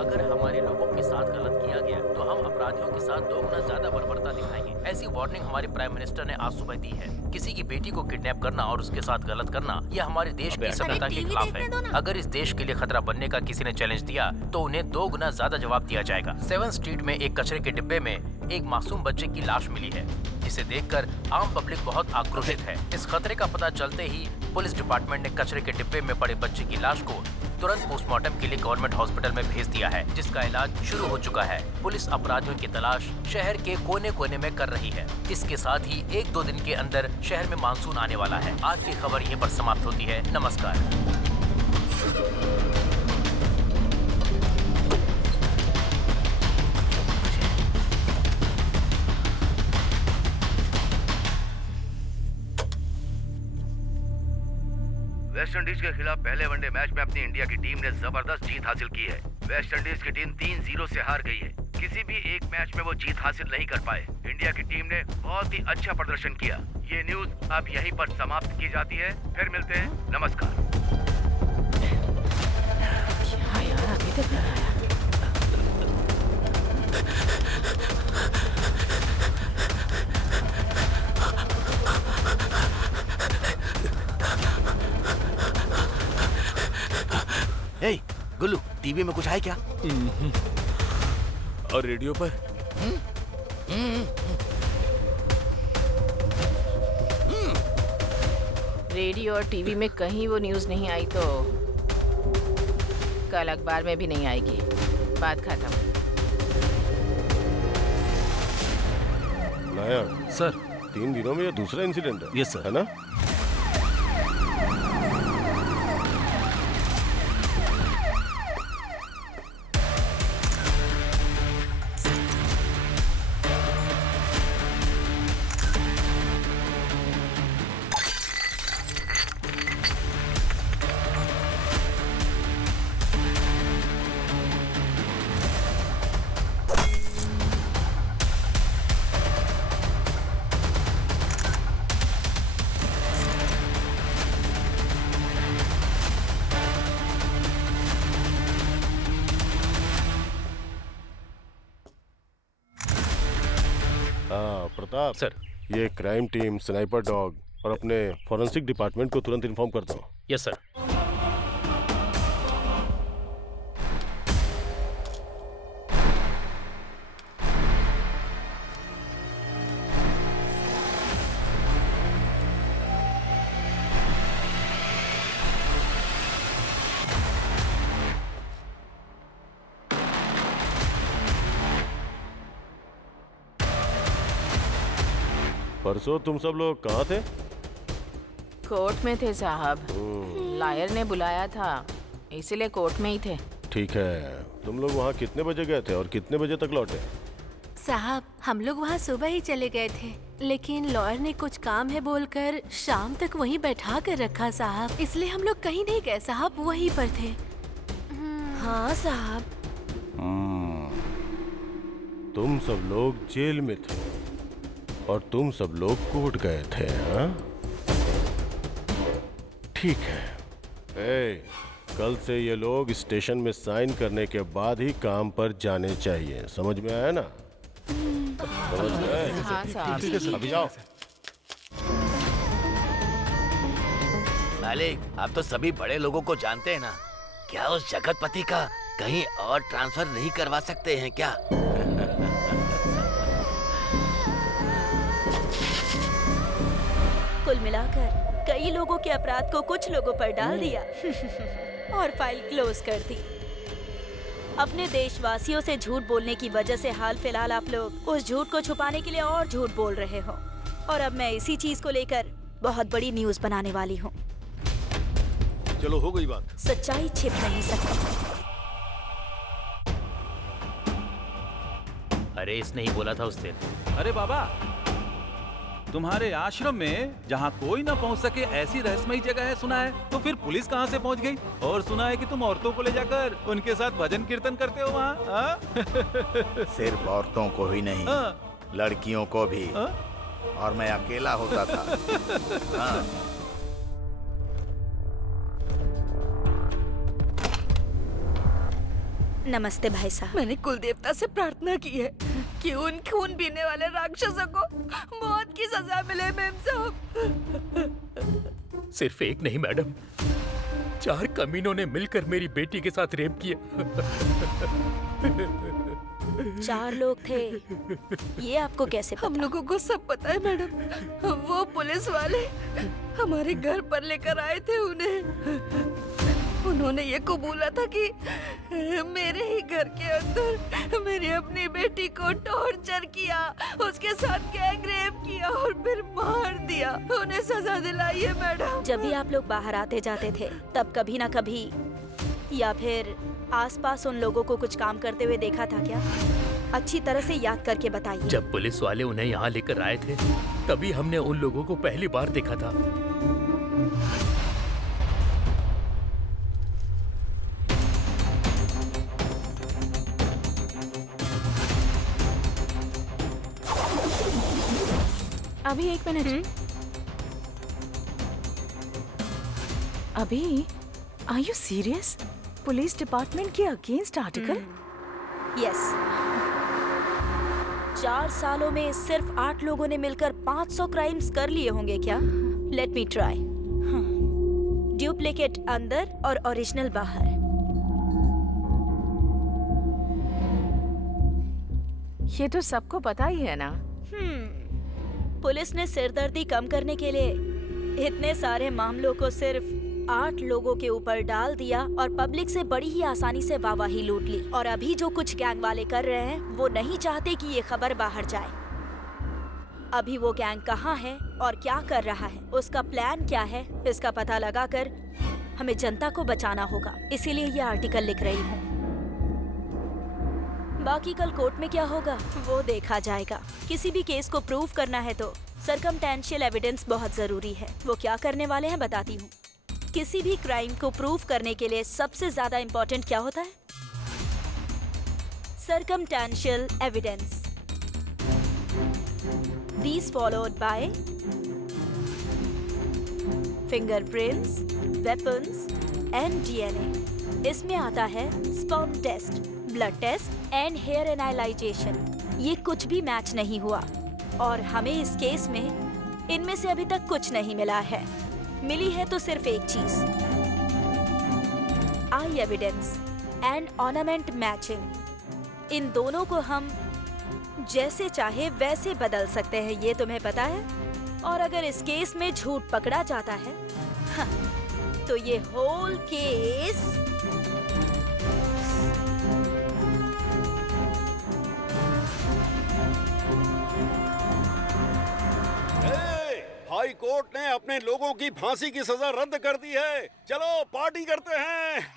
अगर हमारे लोगों के साथ गलत किया गया तो हम अपराधियों के साथ दोगुना ज्यादा बर्बरता दिखाएंगे। ऐसी वार्निंग हमारे प्राइम मिनिस्टर ने आज सुबह दी है। किसी की बेटी को किडनैप करना और उसके साथ गलत करना यह हमारे देश की सभ्यता के खिलाफ है। अगर इस देश के लिए खतरा बनने का किसी ने चैलेंज दिया तो उन्हें 2 गुना ज्यादा जवाब दिया जाएगा। 7 स्ट्रीट में एक कचरे के डिब्बे में एक मासूम बच्चे की लाश मिली है, जिसे देखकर आम पब्लिक बहुत आक्रोशित है। इस खतरे का पता चलते ही पुलिस डिपार्टमेंट ने कचरे के डिब्बे में पड़े बच्चे की लाश को तुरंत पोस्टमार्टम के लिए गवर्नमेंट हॉस्पिटल में भेज दिया है, जिसका इलाज शुरू हो चुका है। पुलिस अपराधियों की तलाश शहर के कोने कोने में कर रही है। इसके साथ ही 1-2 दिन के अंदर शहर में मानसून आने वाला है। आज की खबर यहीं पर समाप्त होती है। नमस्कार। वेस्ट इंडीज के खिलाफ पहले वनडे मैच में अपनी इंडिया की टीम ने जबरदस्त जीत हासिल की है। वेस्ट इंडीज की टीम 3-0 से हार गई है। किसी भी एक मैच में वो जीत हासिल नहीं कर पाए। इंडिया की टीम ने बहुत ही अच्छा प्रदर्शन किया। ये न्यूज अब यहीं पर समाप्त की जाती है। फिर मिलते हैं। नमस्कार। क्या यार, अभी तक नहीं आया। हे गुल्लू, टीवी में कुछ है क्या? और रेडियो पर? रेडियो और टीवी में कहीं वो न्यूज़ नहीं आई तो कल अखबार में भी नहीं आएगी। बात खत्म। नायक सर 3 दिनों में ये दूसरा इंसिडेंट है। Yes sir. है ना? प्रताप सर, ये क्राइम टीम, स्नाइपर डॉग और अपने फॉरेंसिक डिपार्टमेंट को तुरंत इन्फॉर्म करता हूँ। Yes sir. परसों तुम सब लोग कहाँ थे? कोर्ट में थे साहब। लॉयर ने बुलाया था, इसीलिए कोर्ट में ही थे। ठीक है, तुम लोग वहाँ कितने बजे गए थे और कितने बजे तक लौटे? साहब हम लोग वहाँ सुबह ही चले गए थे, लेकिन लॉयर ने कुछ काम है बोलकर शाम तक वहीं बैठा कर रखा साहब, इसलिए हम लोग कहीं नहीं गए साहब, वहीं पर थे। हाँ साहब। तुम सब लोग जेल में थे और तुम सब लोग कोर्ट गए थे, हाँ? ठीक है। कल से ये लोग स्टेशन में साइन करने के बाद ही काम पर जाने चाहिए, समझ में आया ना? समझ में आया? हाँ साहब। ठीक है सर, अभी जाओ। मालिक, आप तो सभी बड़े लोगों को जानते हैं ना, क्या उस जगतपति का कहीं और ट्रांसफर नहीं करवा सकते हैं क्या? कुल मिलाकर कई लोगों के अपराध को कुछ लोगों पर डाल दिया और फाइल क्लोज कर दी। अपने देशवासियों से झूठ बोलने की वजह से हाल फिलहाल आप लोग उस झूठ को छुपाने के लिए और झूठ बोल रहे हो, और अब मैं इसी चीज को लेकर बहुत बड़ी न्यूज बनाने वाली हूँ। चलो हो गई बात। सच्चाई छिप नहीं सकती। अरे इसने ही बोला था उस दिन। अरे बाबा, तुम्हारे आश्रम में जहाँ कोई ना पहुँच सके ऐसी रहस्यमयी जगह है सुना है, तो फिर पुलिस कहाँ से पहुँच गई? और सुना है कि तुम औरतों को ले जाकर उनके साथ भजन कीर्तन करते हो वहाँ। सिर्फ औरतों को ही नहीं, लड़कियों को भी। और मैं अकेला होता था। हाँ। नमस्ते भाई साहब। मैंने कुल देवता से प्रार्थना की है कि उन खून पीने वाले राक्षसों को मौत की सजा मिले मेम साहब। सिर्फ एक नहीं मैडम, 4 कमीनों ने मिलकर मेरी बेटी के साथ रेप किया। 4 लोग थे, ये आपको कैसे पता? हम लोगों को सब पता है मैडम। वो पुलिस वाले हमारे घर पर लेकर आए थे उन्हें। उन्होंने ये कबूला था कि मेरे ही घर के अंदर मेरी अपनी बेटी को टॉर्चर किया, उसके साथ गैंग रेप किया और फिर मार दिया। उन्हें सजा दिलाई है मैडम। जब भी आप लोग बाहर आते जाते थे तब कभी ना कभी या फिर आसपास उन लोगों को कुछ काम करते हुए देखा था क्या? अच्छी तरह से याद करके बताइए। जब पुलिस वाले उन्हें यहाँ लेकर आए थे तभी हमने उन लोगों को पहली बार देखा था। अभी 1 मिनट। अभी are you serious? Police department के अगेंस्ट आर्टिकल? यस। 4 सालों में सिर्फ 8 लोगों ने मिलकर 500 क्राइम्स कर लिए होंगे क्या? Let me try. डुप्लीकेट अंदर और ओरिजिनल बाहर। ये तो सबको पता ही है ना। पुलिस ने सिरदर्दी कम करने के लिए इतने सारे मामलों को सिर्फ 8 लोगों के ऊपर डाल दिया और पब्लिक से बड़ी ही आसानी से वाहवाही लूट ली। और अभी जो कुछ गैंग वाले कर रहे हैं वो नहीं चाहते कि ये खबर बाहर जाए। अभी वो गैंग कहाँ है और क्या कर रहा है, उसका प्लान क्या है, इसका पता लगाकर हमें जनता को बचाना होगा। इसीलिए ये आर्टिकल लिख रही हूँ। बाकी कल कोर्ट में क्या होगा वो देखा जाएगा। किसी भी केस को प्रूव करना है तो सर्कमटेंशियल एविडेंस बहुत जरूरी है। वो क्या करने वाले हैं बताती हूँ। किसी भी क्राइम को प्रूव करने के लिए सबसे ज्यादा इम्पोर्टेंट क्या होता है? Circumstantial evidence. These followed by fingerprints, weapons and DNA। इसमें आता है sperm test, blood test and hair analyzation। ये कुछ भी मैच नहीं हुआ और हमें इस केस में इनमें से अभी तक कुछ नहीं मिला है। मिली है तो सिर्फ एक चीज, आई एविडेंस एंड ऑर्नामेंट मैचिंग। इन दोनों को हम जैसे चाहे वैसे बदल सकते हैं, ये तुम्हें पता है। और अगर इस केस में झूठ पकड़ा जाता है हाँ, तो ये होल केस हाई कोर्ट ने अपने लोगों की फांसी की सजा रद्द कर दी है। चलो पार्टी करते हैं।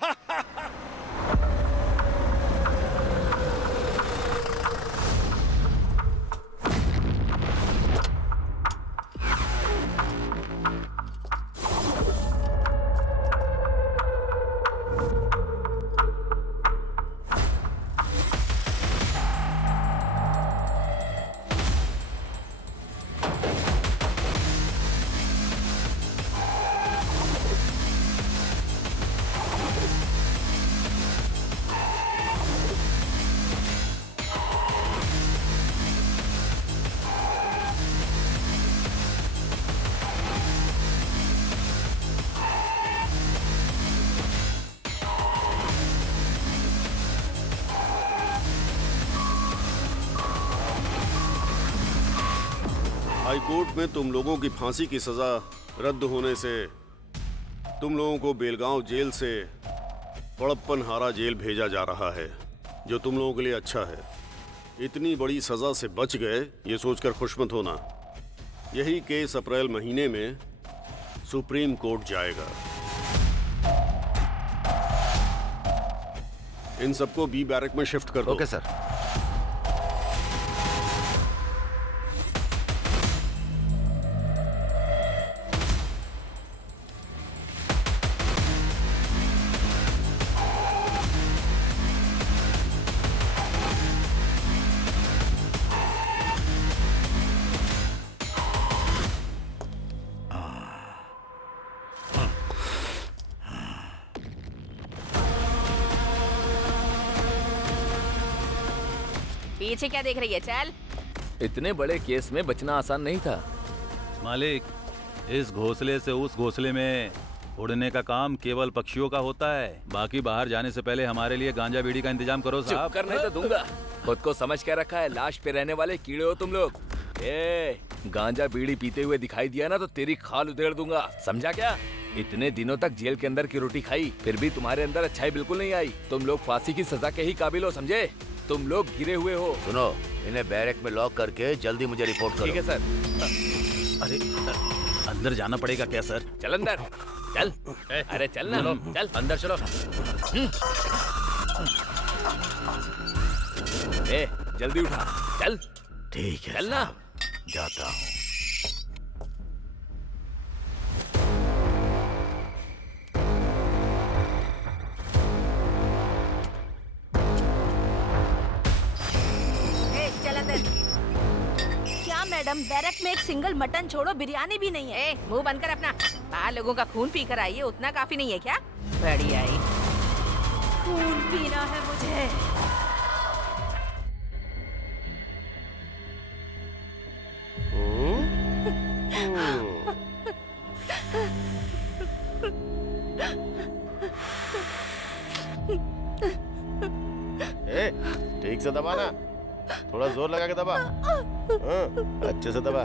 हाई कोर्ट में तुम लोगों की फांसी की सजा रद्द होने से तुम लोगों को बेलगांव जेल से बड़प्पनहारा जेल भेजा जा रहा है, जो तुम लोगों के लिए अच्छा है। इतनी बड़ी सजा से बच गए ये सोचकर खुश मत होना। यही केस अप्रैल महीने में सुप्रीम कोर्ट जाएगा। इन सबको बी बैरक में शिफ्ट कर दो। Okay sir. पीछे क्या देख रही है? चल। इतने बड़े केस में बचना आसान नहीं था। मालिक, इस घोंसले से उस घोंसले में उड़ने का काम केवल पक्षियों का होता है। बाकी बाहर जाने से पहले हमारे लिए गांजा बीड़ी का इंतजाम करो साहब। चुप करने तो दूंगा। खुद को समझ के रखा है लाश पे रहने वाले कीड़े हो तुम लोग। गांजा बीड़ी पीते हुए दिखाई दिया ना तो तेरी खाल उधेड़ दूंगा, समझा क्या? इतने दिनों तक जेल के अंदर की रोटी खाई, फिर भी तुम्हारे अंदर अच्छाई बिल्कुल नहीं आई। तुम लोग फांसी की सजा के ही काबिल हो, समझे? तुम लोग गिरे हुए हो। सुनो, इन्हें बैरक में लॉक करके जल्दी मुझे रिपोर्ट करो। ठीक है सर। अरे अंदर जाना पड़ेगा क्या सर? चल अंदर, चल। अरे चल ना, चल अंदर चलो। जल्दी उठा, चल। ठीक है, चल ना। जाता हूँ। क्या मैडम, बैरक में एक सिंगल मटन छोड़ो बिरयानी भी नहीं है। मुंह बंद कर अपना। बाहर लोगों का खून पी कर आई है, उतना काफी नहीं है क्या? बड़ी आई। खून पीना है मुझे। ठीक से दबाना, थोड़ा जोर लगा के दबा। अच्छे से दबा।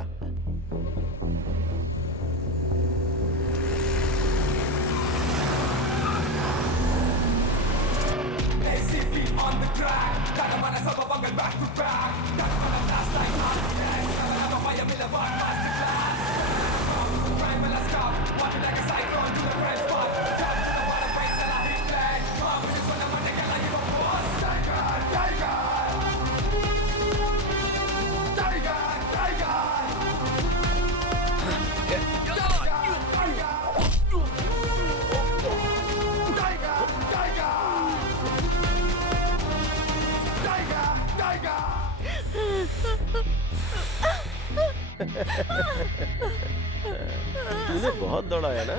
तूने बहुत दौड़ाया ना?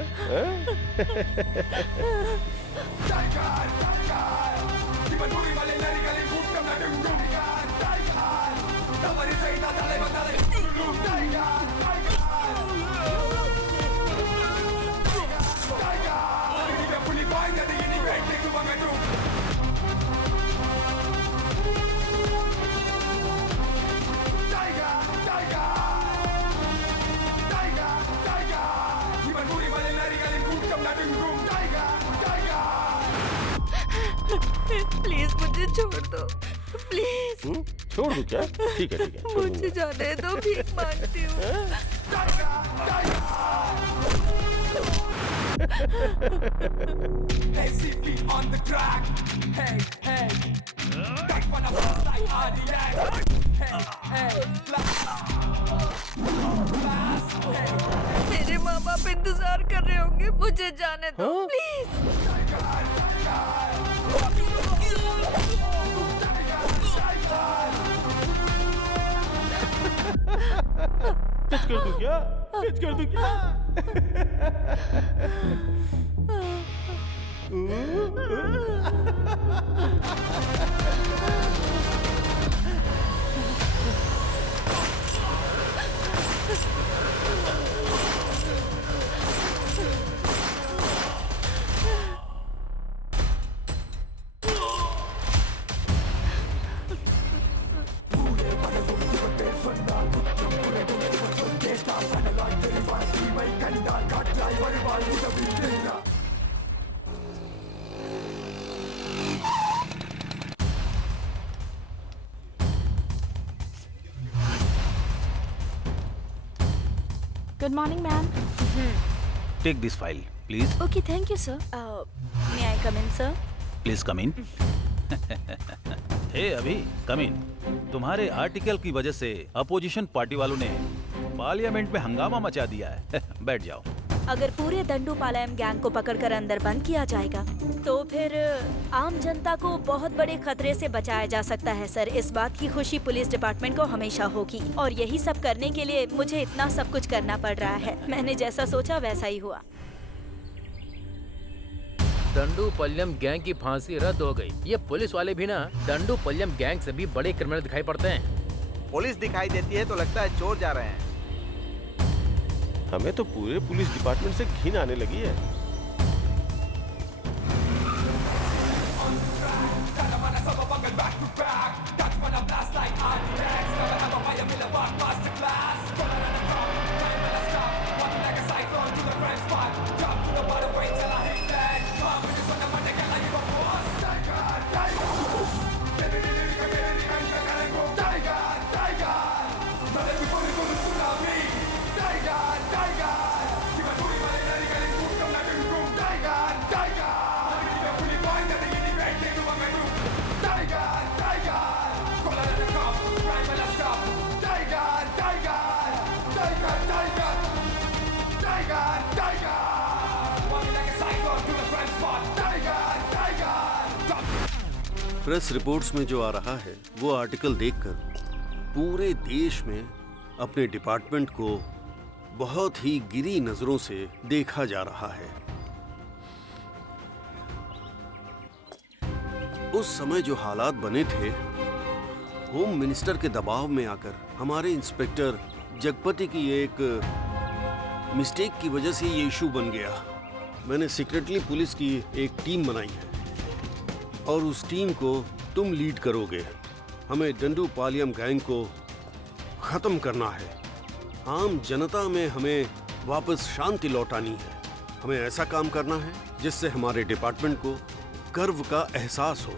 प्लीज मुझे छोड़ दो, प्लीज। छोड़ दूं क्या? ठीक है ठीक है, छोड़ मुझे दूंगा। जाने दो, भीख मांगती हूँ। मेरे माँ बाप इंतजार कर रहे होंगे, मुझे जाने दो प्लीज। टच कर दूं क्या? टच कर दूं क्या? Good morning, ma'am. Take this file please. Okay, thank you, sir. May I come in, sir? Please come in. Hey अभी कम इन। तुम्हारे आर्टिकल की वजह से अपोजिशन पार्टी वालों ने पार्लियामेंट में हंगामा मचा दिया है। बैठ जाओ। अगर पूरे दंडुपालयम गैंग को पकड़कर अंदर बंद किया जाएगा तो फिर आम जनता को बहुत बड़े खतरे से बचाया जा सकता है सर। इस बात की खुशी पुलिस डिपार्टमेंट को हमेशा होगी और यही सब करने के लिए मुझे इतना सब कुछ करना पड़ रहा है। मैंने जैसा सोचा वैसा ही हुआ। दंडुपल्यम गैंग की फांसी रद्द हो गई। ये पुलिस वाले भी ना दंडुपल्यम गैंग से भी बड़े क्रिमिनल दिखाई पड़ते हैं। पुलिस दिखाई देती है तो लगता है चोर जा रहे हैं। हमें तो पूरे पुलिस डिपार्टमेंट से घिन आने लगी है। प्रेस रिपोर्ट्स में जो आ रहा है वो आर्टिकल देखकर पूरे देश में अपने डिपार्टमेंट को बहुत ही गिरी नजरों से देखा जा रहा है। उस समय जो हालात बने थे, होम मिनिस्टर के दबाव में आकर हमारे इंस्पेक्टर जगपति की एक मिस्टेक की वजह से ये इशू बन गया। मैंने सीक्रेटली पुलिस की एक टीम बनाई है और उस टीम को तुम लीड करोगे। हमें दंडुपालयम गैंग को खत्म करना है। आम जनता में हमें वापस शांति लौटानी है। हमें ऐसा काम करना है जिससे हमारे डिपार्टमेंट को गर्व का एहसास हो।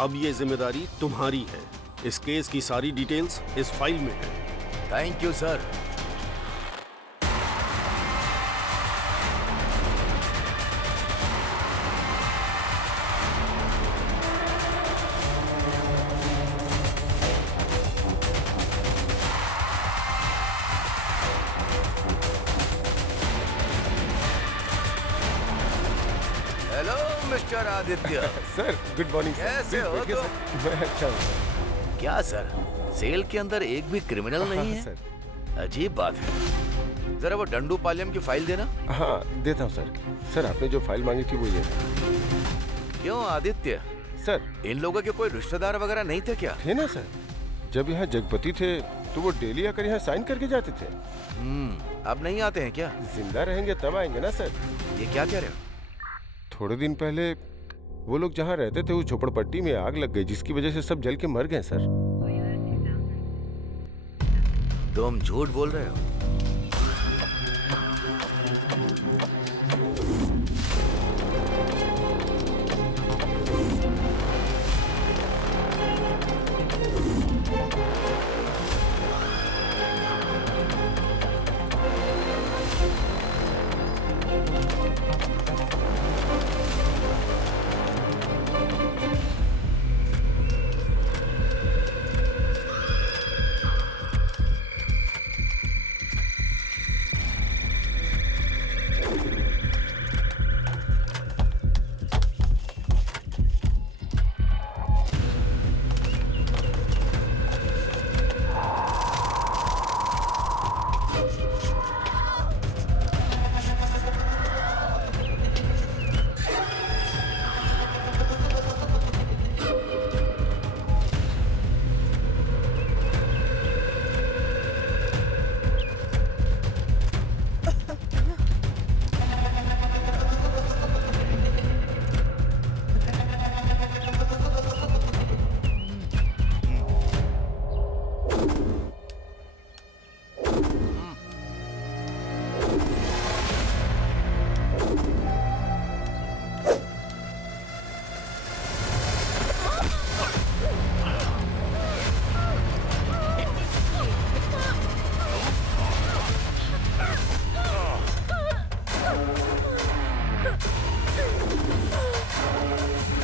अब ये जिम्मेदारी तुम्हारी है। इस केस की सारी डिटेल्स इस फाइल में है। Thank you sir. Hello mister Aditya. Sir good morning. कैसे हो तुम? मैं अच्छा हूँ। क्या सर, सेल के अंदर एक भी क्रिमिनल नहीं है? सर अजीब बात है। जरा वो डंडू पालियम की फाइल देना। हाँ देता हूँ सर। सर आपने जो फाइल मांगी थी वो ये है। क्यों आदित्य, सर इन लोगों के कोई रिश्तेदार वगैरह नहीं थे क्या? थे ना सर, जब यहाँ जगपति थे तो वो डेली आकर यहाँ साइन करके जाते थे। अब नहीं आते हैं क्या? जिंदा रहेंगे तब आएंगे ना सर। ये क्या कह रहे हो? थोड़े दिन पहले वो लोग जहाँ रहते थे उस झोपड़पट्टी में आग लग गई, जिसकी वजह से सब जल के मर गए सर। तुम झूठ बोल रहे हो?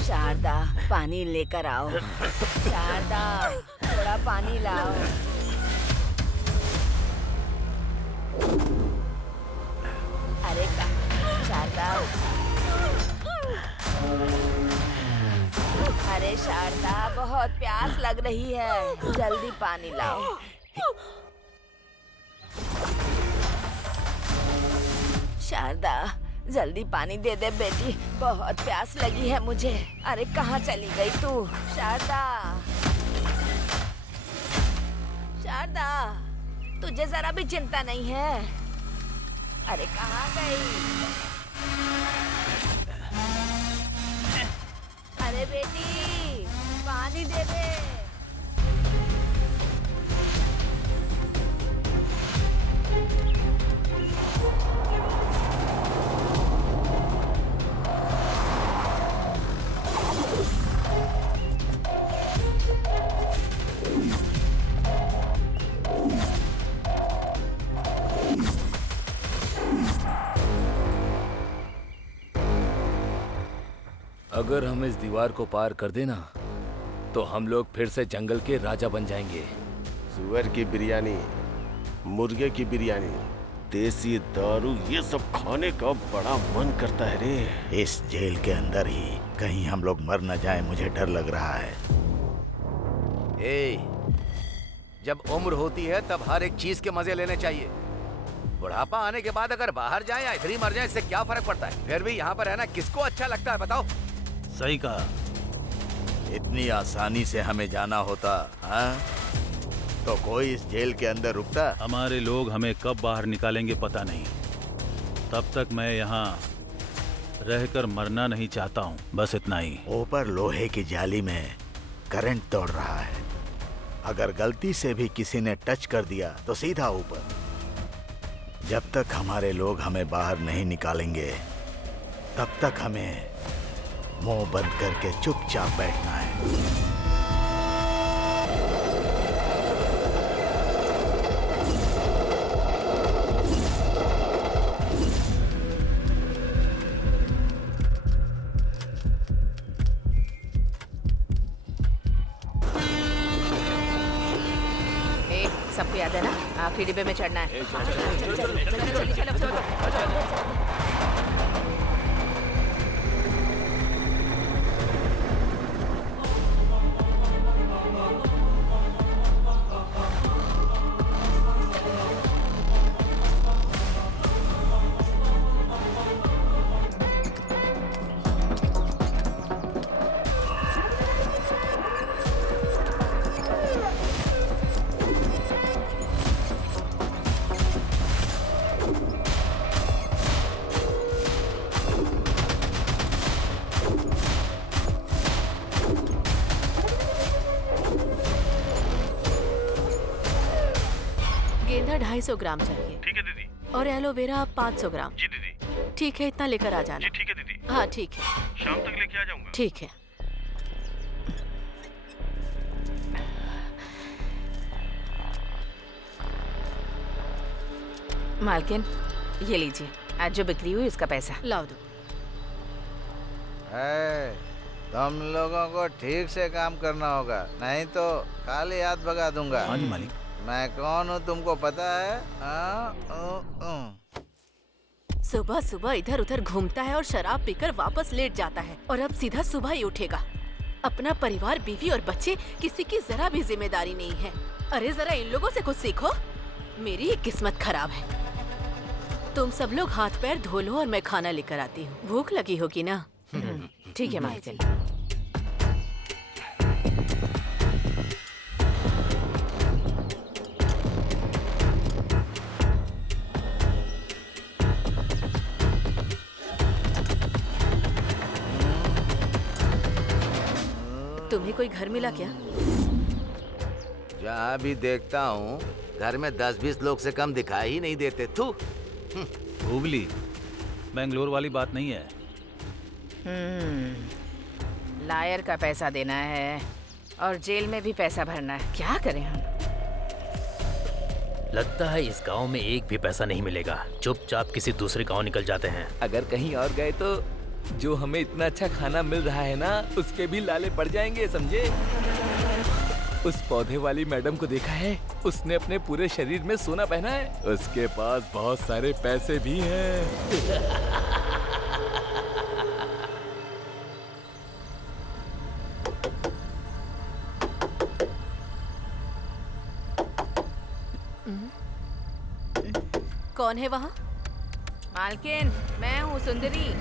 शारदा पानी लेकर आओ। शारदा थोड़ा पानी लाओ। अरे शारदा, अरे शारदा बहुत प्यास लग रही है, जल्दी पानी लाओ। शारदा जल्दी पानी दे दे बेटी, बहुत प्यास लगी है मुझे। अरे कहाँ चली गई तू? शारदा, शारदा तुझे जरा भी चिंता नहीं है? अरे कहाँ गई? अरे बेटी पानी दे दे। अगर हम इस दीवार को पार कर देना तो हम लोग फिर से जंगल के राजा बन जाएंगे। सुअर की बिरयानी, मुर्गे की बिरयानी, देसी दारू, ये सब खाने का बड़ा मन करता है रे। इस जेल के अंदर ही कहीं हम लोग मर न जाए, मुझे डर लग रहा है। जब उम्र होती है तब हर एक चीज के मजे लेने चाहिए। बुढ़ापा आने के बाद अगर बाहर जाए या इधर ही मर जाए, इससे क्या फर्क पड़ता है? फिर भी यहाँ पर रहना किसको अच्छा लगता है बताओ? सही कहा। इतनी आसानी से हमें जाना होता हाँ? तो कोई इस जेल के अंदर रुकता? हमारे लोग हमें कब बाहर निकालेंगे पता नहीं। तब तक मैं यहाँ रहकर मरना नहीं चाहता हूँ, बस इतना ही। ऊपर लोहे की जाली में करंट दौड़ रहा है, अगर गलती से भी किसी ने टच कर दिया तो सीधा ऊपर। जब तक हमारे लोग हमें बाहर नहीं निकालेंगे तब तक हमें मुंह बंद करके चुपचाप बैठना है। सबको याद है ना, आखिरी डिब्बे में चढ़ना है। गेंदा 250 ग्राम चाहिए। ठीक है दीदी। और एलोवेरा 500 ग्राम। जी दीदी। ठीक है, इतना लेकर आ जाना। जी ठीक है दीदी। हाँ ठीक है, शाम तक लेके आ जाऊंगा। ठीक है। मालकिन, ये लीजिए, आज जो बिक्री हुई उसका पैसा। लाओ दो। तुम लोगों को ठीक से काम करना होगा, नहीं तो खाली हाथ भगा दूंगा। हाँ जी मालिक। मैं कौन हूँ तुमको पता है? सुबह सुबह इधर उधर घूमता है और शराब पीकर वापस लेट जाता है, और अब सीधा सुबह ही उठेगा। अपना परिवार, बीवी और बच्चे, किसी की जरा भी जिम्मेदारी नहीं है। अरे जरा इन लोगों से कुछ सीखो। मेरी ही किस्मत खराब है। तुम सब लोग हाथ पैर धो लो और मैं खाना लेकर आती हूँ। भूख लगी होगी ना? ठीक है मालकिन। तुम्हें कोई घर मिला क्या? जहाँ भी देखता हूँ घर में 10-20 लोग से कम दिखाई ही नहीं देते। तू हुबली, बेंगलोर वाली बात नहीं है। लायर का पैसा देना है और जेल में भी पैसा भरना है। क्या करें हम? लगता है इस गांव में एक भी पैसा नहीं मिलेगा। चुपचाप किसी दूसरे गांव निकल जाते हैं। अगर कहीं और गए तो जो हमें इतना अच्छा खाना मिल रहा है ना, उसके भी लाले पड़ जाएंगे, समझे? उस पौधे वाली मैडम को देखा है? उसने अपने पूरे शरीर में सोना पहना है। उसके पास बहुत सारे पैसे भी हैं। कौन है वहाँ? मालकिन, मैं हूँ सुंदरी।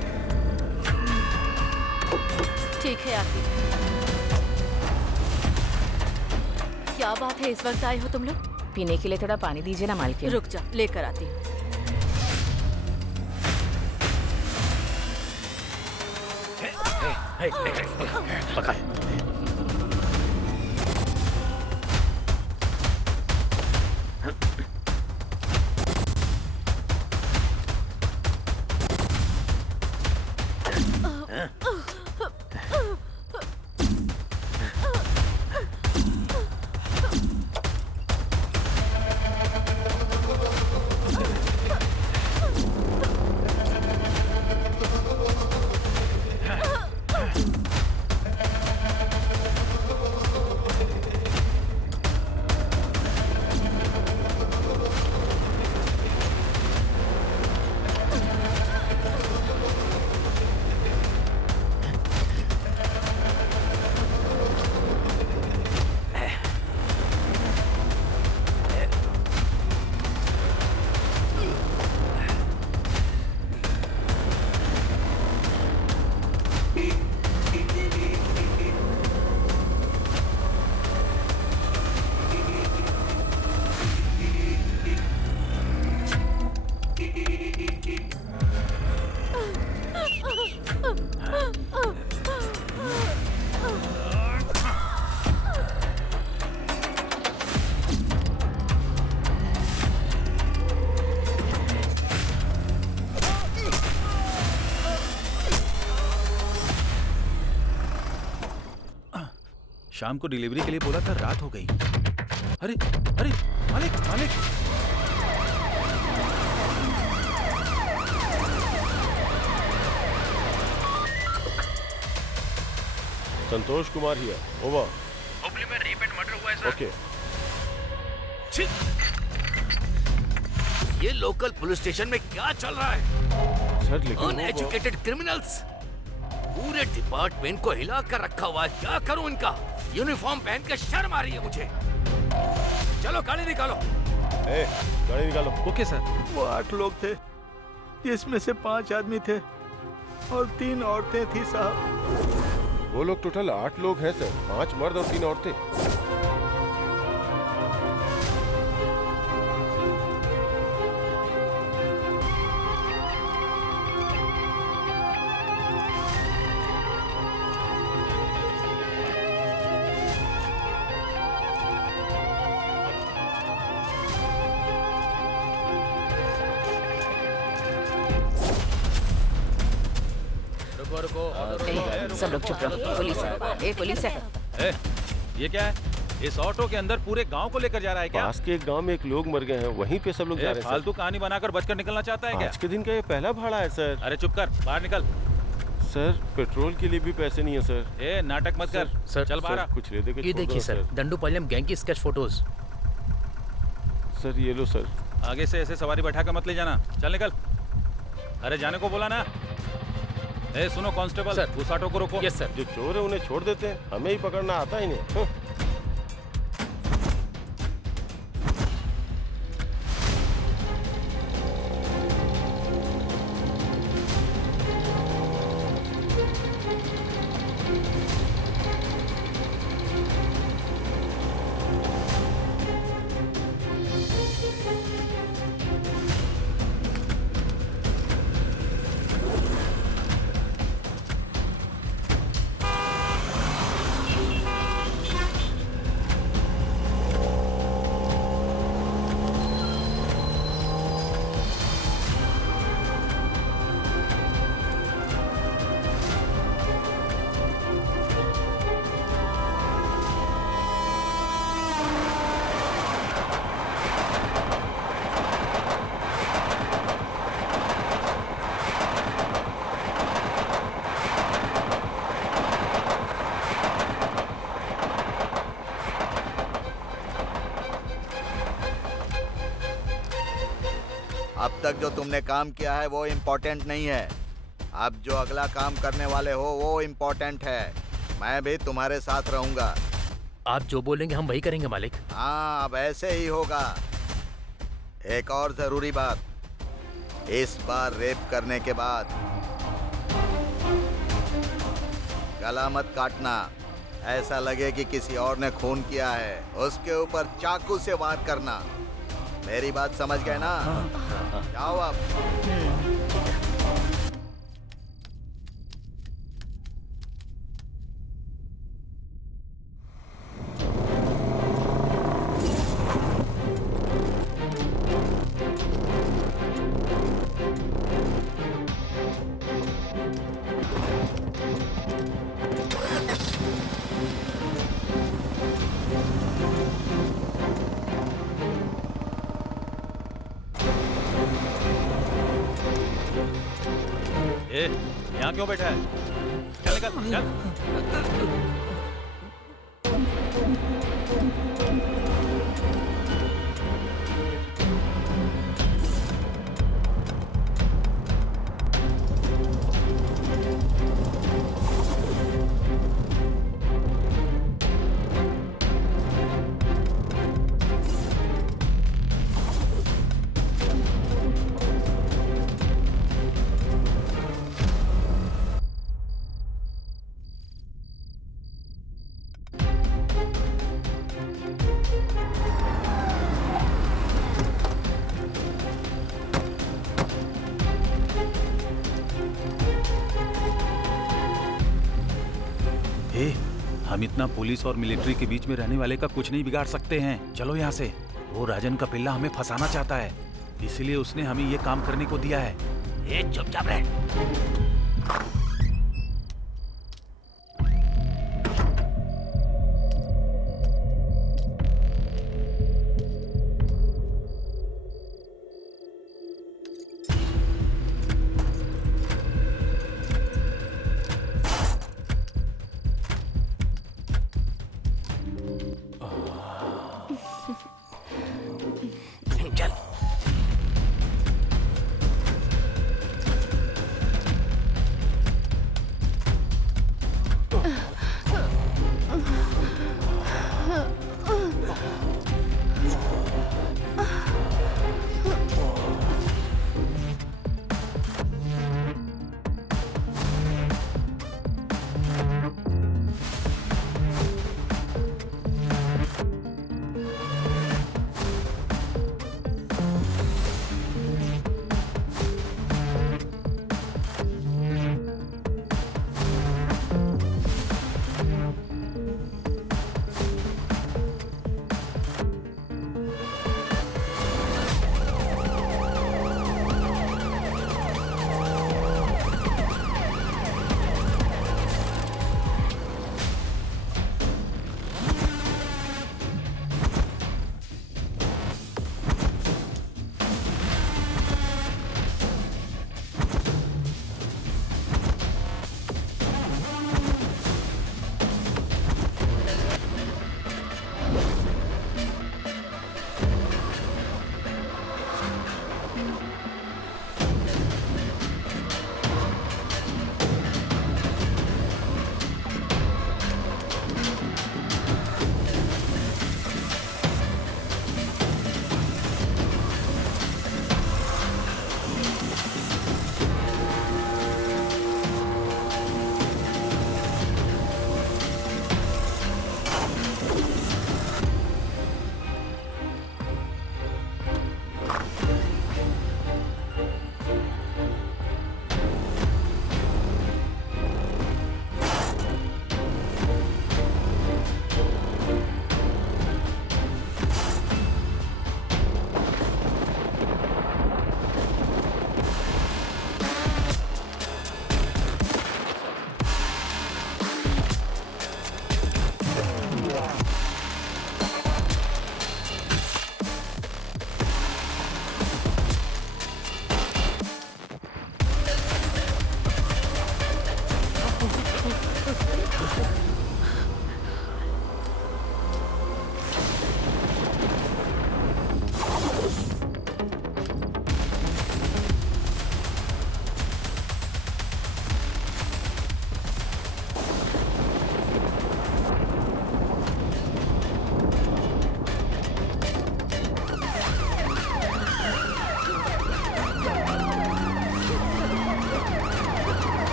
ठीक है आती। क्या बात है, इस वक्त आए हो तुम लोग? पीने के लिए थोड़ा पानी दीजिए ना मालकिन। रुक जा, लेकर आती हूँ। पका। शाम को डिलीवरी के लिए बोला था, रात हो गई। अरे अरे मालिक मालिक, संतोष कुमार हियर, ओवर। हुबली में रेप एंड मर्डर हुआ है सर। ओके। ये लोकल पुलिस स्टेशन में क्या चल रहा है? सर लेकिन अनएजुकेटेड क्रिमिनल्स पूरे डिपार्टमेंट को हिला कर रखा हुआ है। क्या करूं इनका? यूनिफॉर्म पहन के शर्म आ रही है मुझे। चलो गाड़ी निकालो। गाड़ी निकालो। Okay sir. वो 8 लोग थे, जिसमें से 5 आदमी थे और 3 औरतें थी साहब। वो लोग टोटल 8 लोग हैं सर, 5 मर्द और 3 औरतें। सब लोग चुप रहो। पुलिस है। पुलिस है। ये क्या है? इस ऑटो के अंदर पूरे गांव को लेकर जा रहा है क्या? पास के एक गांव में एक लोग मर गए हैं, वहीं पे सब लोग जा रहे हैं। फालतू कहानी बनाकर बचकर निकलना चाहता है क्या? आज के दिन का ये पहला भाड़ा है सर। अरे चुप कर, बाहर निकल। सर पेट्रोल के लिए भी पैसे नहीं है सर। नाटक मत कर। सर चल बाहर। कुछ ले दे के ये देखिए सर, दंडोपालयम गैंग की स्केच फोटोज। सर ये लो सर। आगे से ऐसे सवारी बैठा कर मत ले जाना। चल निकल। अरे जाने को बोला ना। सुनो कांस्टेबल, सर उस ऑटो को रोको। Yes sir. जो चोर है उन्हें छोड़ देते हैं, हमें ही पकड़ना आता ही नहीं। अब तक जो तुमने काम किया है वो इम्पोर्टेंट नहीं है। अब जो अगला काम करने वाले हो वो इम्पोर्टेंट है। मैं भी तुम्हारे साथ रहूंगा। आप जो बोलेंगे हम वही करेंगे मालिक। हाँ, अब ऐसे ही होगा। एक और जरूरी बात, इस बार रेप करने के बाद गला मत काटना। ऐसा लगे कि किसी और ने खून किया है, उसके ऊपर चाकू से वार करना। मेरी बात समझ गए ना? जाओ अब। यहाँ क्यों बैठा है? चल निकल, चल। हम इतना पुलिस और मिलिट्री के बीच में रहने वाले का कुछ नहीं बिगाड़ सकते हैं। चलो यहाँ से। वो राजन का पिल्ला हमें फंसाना चाहता है, इसलिए उसने हमें ये काम करने को दिया है। चुपचाप रह।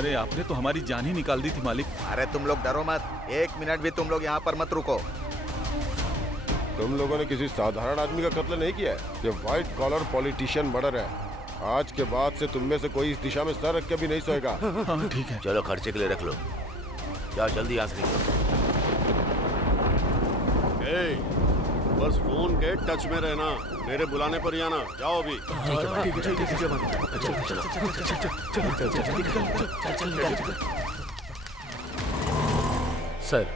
अरे आपने तो हमारी जान ही निकाल दी थी मालिक। अरे तुम लोग डरो मत, 1 मिनट भी तुम लोग यहाँ पर मत रुको। तुम लोगों ने किसी साधारण आदमी का कत्ल नहीं किया है, ये व्हाइट कॉलर पॉलिटिशियन मर्डर है। आज के बाद से तुम में से कोई इस दिशा में सर रख के भी नहीं सोएगा। हाँ ठीक है। चलो खर्चे के लिए रख लो, जाओ जल्दी यहाँ से निकलो। बस फोन के टच में रहना, मेरे बुलाने पर ही आना। जाओ अभी। सर,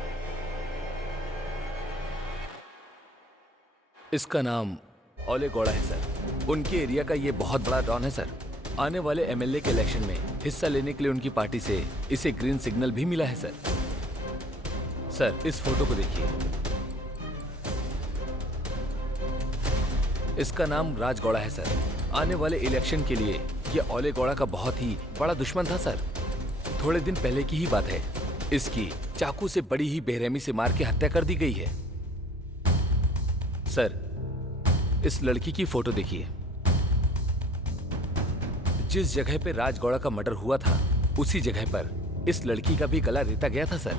इसका नाम ओले गौड़ा है सर। उनके एरिया का ये बहुत बड़ा डॉन है सर। आने वाले एमएलए के इलेक्शन में हिस्सा लेने के लिए उनकी पार्टी से इसे ग्रीन सिग्नल भी मिला है सर। सर, इस फोटो को देखिए। इसका नाम राज गौड़ा है सर। आने वाले इलेक्शन के लिए ये ओले गौड़ा का बहुत ही बड़ा दुश्मन था सर। थोड़े दिन पहले की ही बात है, इसकी चाकू से बड़ी ही बेरहमी से मार के हत्या कर दी गई है। सर, इस लड़की की फोटो देखिए। जिस जगह पे राज गौड़ा का मर्डर हुआ था, उसी जगह पर इस लड़की का भी गला रेता गया था सर।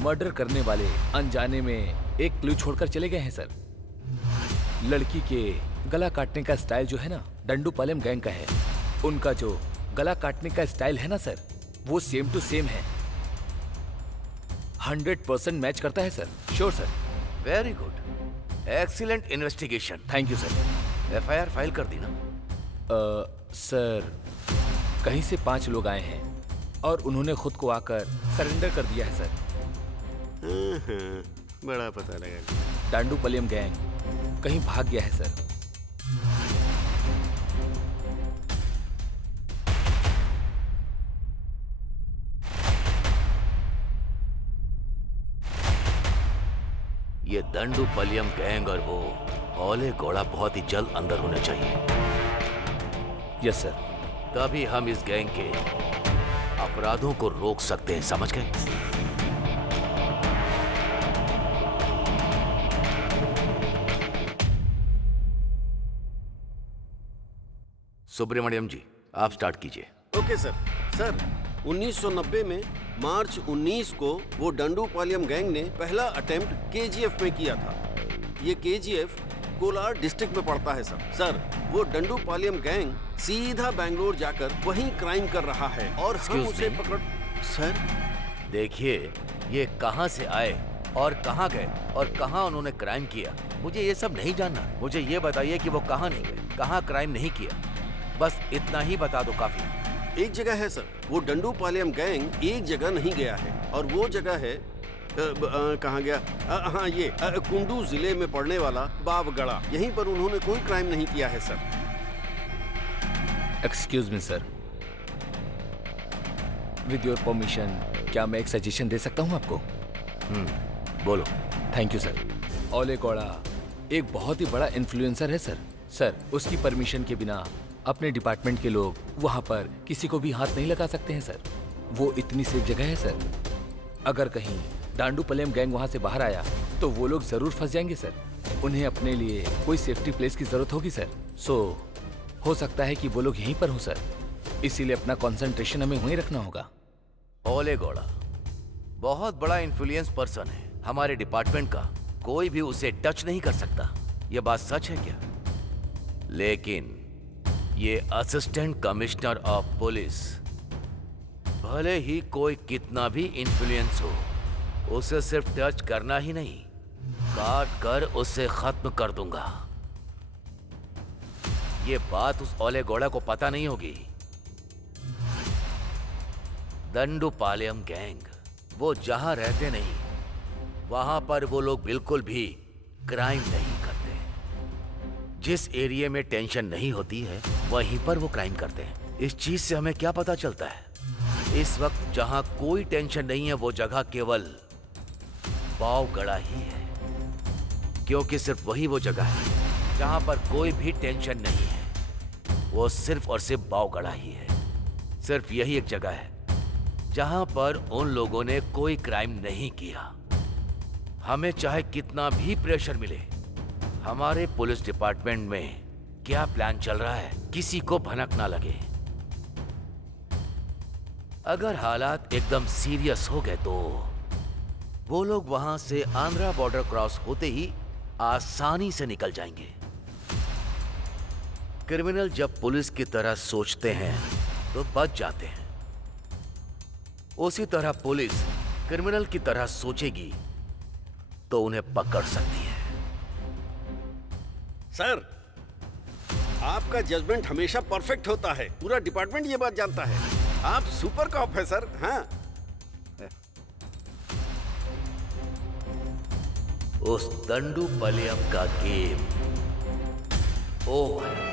मर्डर करने वाले अनजाने में एक क्लू छोड़कर चले गए हैं सर। लड़की के गला काटने का स्टाइल जो है ना, डंडूपालम गैंग का है। उनका जो गला काटने का स्टाइल है ना सर, वो सेम टू सेम है। 100% मैच करता है sir. Sure sir. Very good, excellent investigation. Thank you sir. FIR file कर दी ना? सर, कहीं से 5 लोग आए हैं और उन्होंने खुद को आकर सरेंडर कर दिया है सर। बड़ा पता लगा। डांडूपलियम गैंग कहीं भाग गया है सर। ये दंडूपलियम गैंग और वो ओले गौड़ा बहुत ही जल्द अंदर होने चाहिए। Yes sir. तभी हम इस गैंग के अपराधों को रोक सकते हैं, समझ गए? सुब्रमण्यम जी, आप स्टार्ट कीजिए। Okay sir. सर, 1990 में मार्च 19 को वो डंडूपालयम गैंग ने पहला अटेम्प्ट केजीएफ में किया था। ये केजीएफ कोलार डिस्ट्रिक्ट में पड़ता है सर। सर, वो डंडूपालयम गैंग सीधा बैंगलोर जाकर वहीं क्राइम कर रहा है और हम उसे पकड़। सर देखिए, ये कहां से आए और कहां गए और कहां उन्होंने क्राइम किया, मुझे ये सब नहीं जानना। मुझे ये बताइए कि वो कहां नहीं गए, कहां क्राइम नहीं किया, बस इतना ही बता दो काफी। एक जगह है सर, वो डंडूपालयम गैंग एक जगह नहीं गया है और वो जगह है कहाँ गया? हाँ, ये कुंडू जिले में पड़ने वाला बावगढ़ा। यहीं पर उन्होंने कोई क्राइम नहीं किया है sir. Excuse me sir, with your permission क्या मैं एक सजेशन दे सकता हूँ आपको? बोलो। Thank you sir. ओले गौड़ा एक बहुत ही बड़ा इन्फ्लुएंसर है सर। सर, उसकी परमिशन के बिना अपने डिपार्टमेंट के लोग वहां पर किसी को भी हाथ नहीं लगा सकते हैं सर। वो इतनी सेफ जगह है सर। अगर कहीं डांडूपलियम गैंग वहां से बाहर आया तो वो लोग जरूर फंस जाएंगे सर। उन्हें अपने लिए कोई सेफ्टी प्लेस की जरूरत होगी सर। हो सकता है कि वो लोग यहीं पर हो सर। इसीलिए अपना कंसंट्रेशन हमें वहीं रखना होगा। ओले गौड़ा बहुत बड़ा इन्फ्लुएंस पर्सन है हमारे डिपार्टमेंट का, कोई भी उसे टच नहीं कर सकता। ये बात सच है क्या? लेकिन ये असिस्टेंट कमिश्नर ऑफ पुलिस, भले ही कोई कितना भी इन्फ्लुएंस हो, उसे सिर्फ टच करना ही नहीं, काट कर उसे खत्म कर दूंगा। ये बात उस ओले गौड़ा को पता नहीं होगी। दंडूपालयम गैंग वो जहां रहते नहीं, वहां पर वो लोग बिल्कुल भी क्राइम नहीं करते। जिस एरिया में टेंशन नहीं होती है वहीं पर वो क्राइम करते हैं। इस चीज से हमें क्या पता चलता है? इस वक्त जहां कोई टेंशन नहीं है वो जगह केवल बावगढ़ा ही है, क्योंकि सिर्फ वही वो जगह है जहां पर कोई भी टेंशन नहीं है। वो सिर्फ और सिर्फ बावगढ़ा ही है। सिर्फ यही एक जगह है जहां पर उन लोगों ने कोई क्राइम नहीं किया। हमें चाहे कितना भी प्रेशर मिले, हमारे पुलिस डिपार्टमेंट में क्या प्लान चल रहा है किसी को भनक ना लगे। अगर हालात एकदम सीरियस हो गए तो वो लोग वहां से आंध्रा बॉर्डर क्रॉस होते ही आसानी से निकल जाएंगे। क्रिमिनल जब पुलिस की तरह सोचते हैं तो बच जाते हैं, उसी तरह पुलिस क्रिमिनल की तरह सोचेगी तो उन्हें पकड़ सकती है। सर, आपका जजमेंट हमेशा परफेक्ट होता है, पूरा डिपार्टमेंट ये बात जानता है। आप सुपर कॉप है सर। हाँ, उस दंडू पलेयम का गेम ओवर।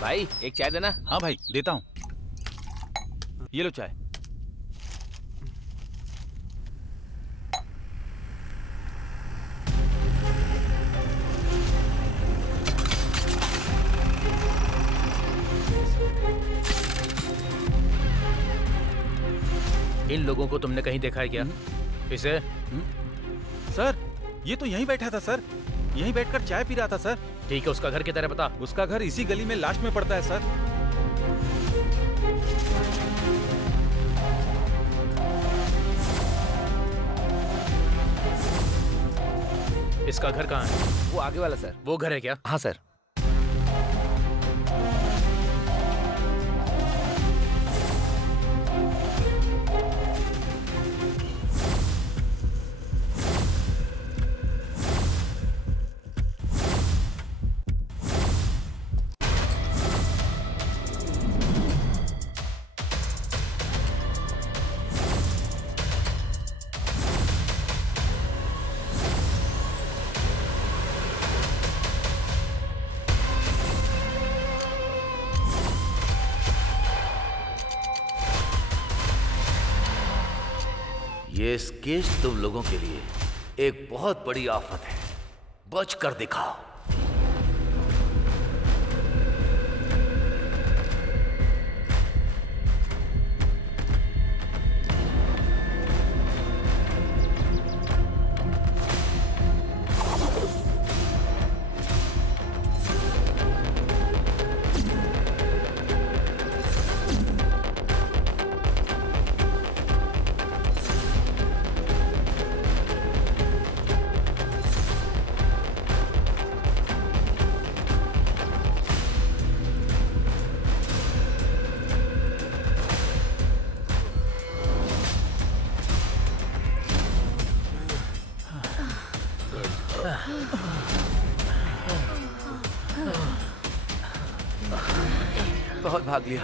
भाई एक चाय देना। हाँ भाई देता हूँ, ये लो चाय। इन लोगों को तुमने कहीं देखा है क्या? इसे? सर ये तो यहीं बैठा था सर, यहीं बैठकर चाय पी रहा था सर। ठीक है, उसका घर किधर है पता? उसका घर इसी गली में लास्ट में पड़ता है सर। इसका घर कहाँ है? वो आगे वाला सर। वो घर है क्या? हाँ सर। ये केस तुम लोगों के लिए एक बहुत बड़ी आफत है, बच कर दिखाओ। बहुत भाग लिया,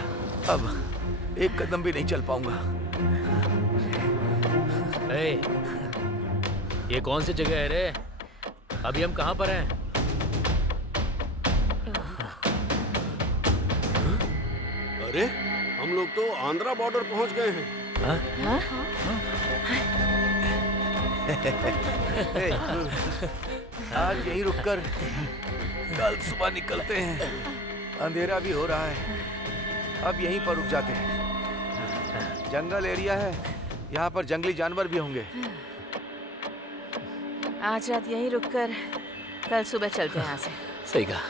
अब एक कदम भी नहीं चल पाऊंगा। ये कौन सी जगह है रे? अभी हम कहाँ पर हैं? अरे हम लोग तो आंध्रा बॉर्डर पहुंच गए हैं। आज यहीं रुककर कल सुबह निकलते हैं। अंधेरा भी हो रहा है, अब यहीं पर रुक जाते हैं। जंगल एरिया है, यहाँ पर जंगली जानवर भी होंगे। आज रात यहीं रुककर कल सुबह चलते हैं यहाँ से। सही कहा।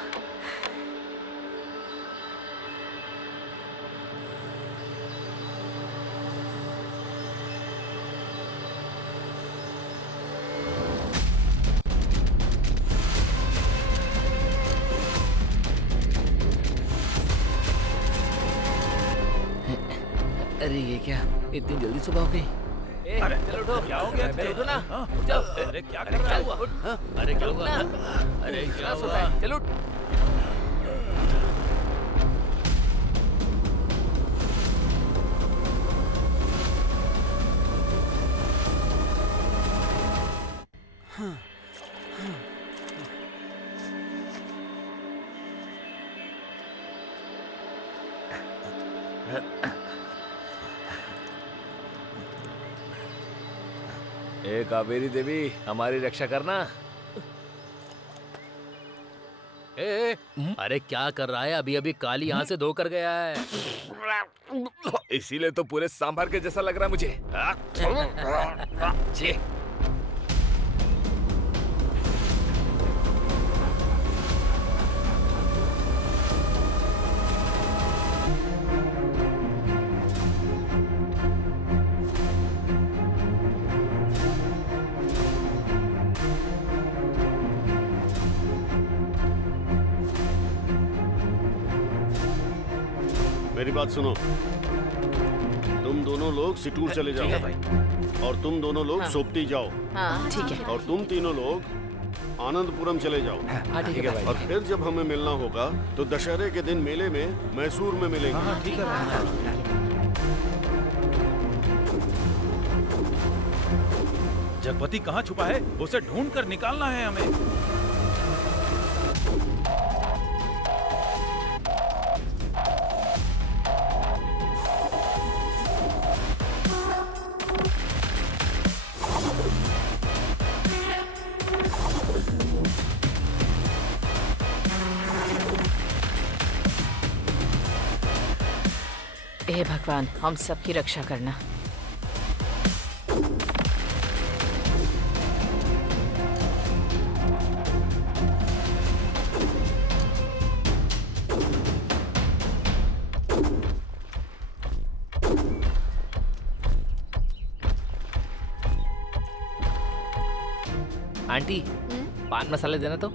अरे ये क्या, इतनी जल्दी सुबह हो गई? अरे चलो उठो। क्या हो गया? उठो ना। जाओ। अरे क्या कर रहा है? अरे क्या हुआ? अरे क्या हुआ? चलो उठ। ए कावेरी देवी, हमारी रक्षा करना। ए अरे अरे क्या कर रहा है? अभी अभी काली यहाँ से धोकर गया है। इसीलिए तो पूरे सांभर के जैसा लग रहा है मुझे। जी। मेरी बात सुनो, तुम दोनों लोग सिटूर चले जाओ और तुम दोनों लोग सोपती जाओ। हाँ ठीक है। और तुम तीनों लोग आनंदपुरम चले जाओ। ठीक है भाई। और फिर जब हमें मिलना होगा तो दशहरे के दिन मेले में मैसूर में मिलेंगे। ठीक है। जगपति कहाँ छुपा है? उसे ढूंढ कर निकालना है हमें। हे भगवान, हम सबकी रक्षा करना। आंटी, पान मसाले देना तो।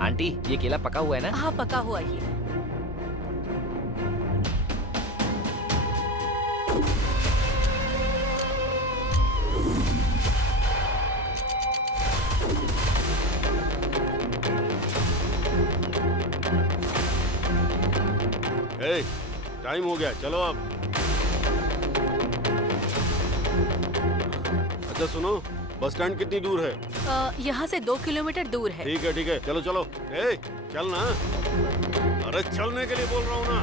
आंटी, ये केला पका हुआ है ना? हाँ पका हुआ ही है। टाइम हो गया, चलो अब। अच्छा सुनो, बस स्टैंड कितनी दूर है? यहाँ से 2 किलोमीटर दूर है। ठीक है, चलो चलो। चल ना, अरे चलने के लिए बोल रहा हूँ ना।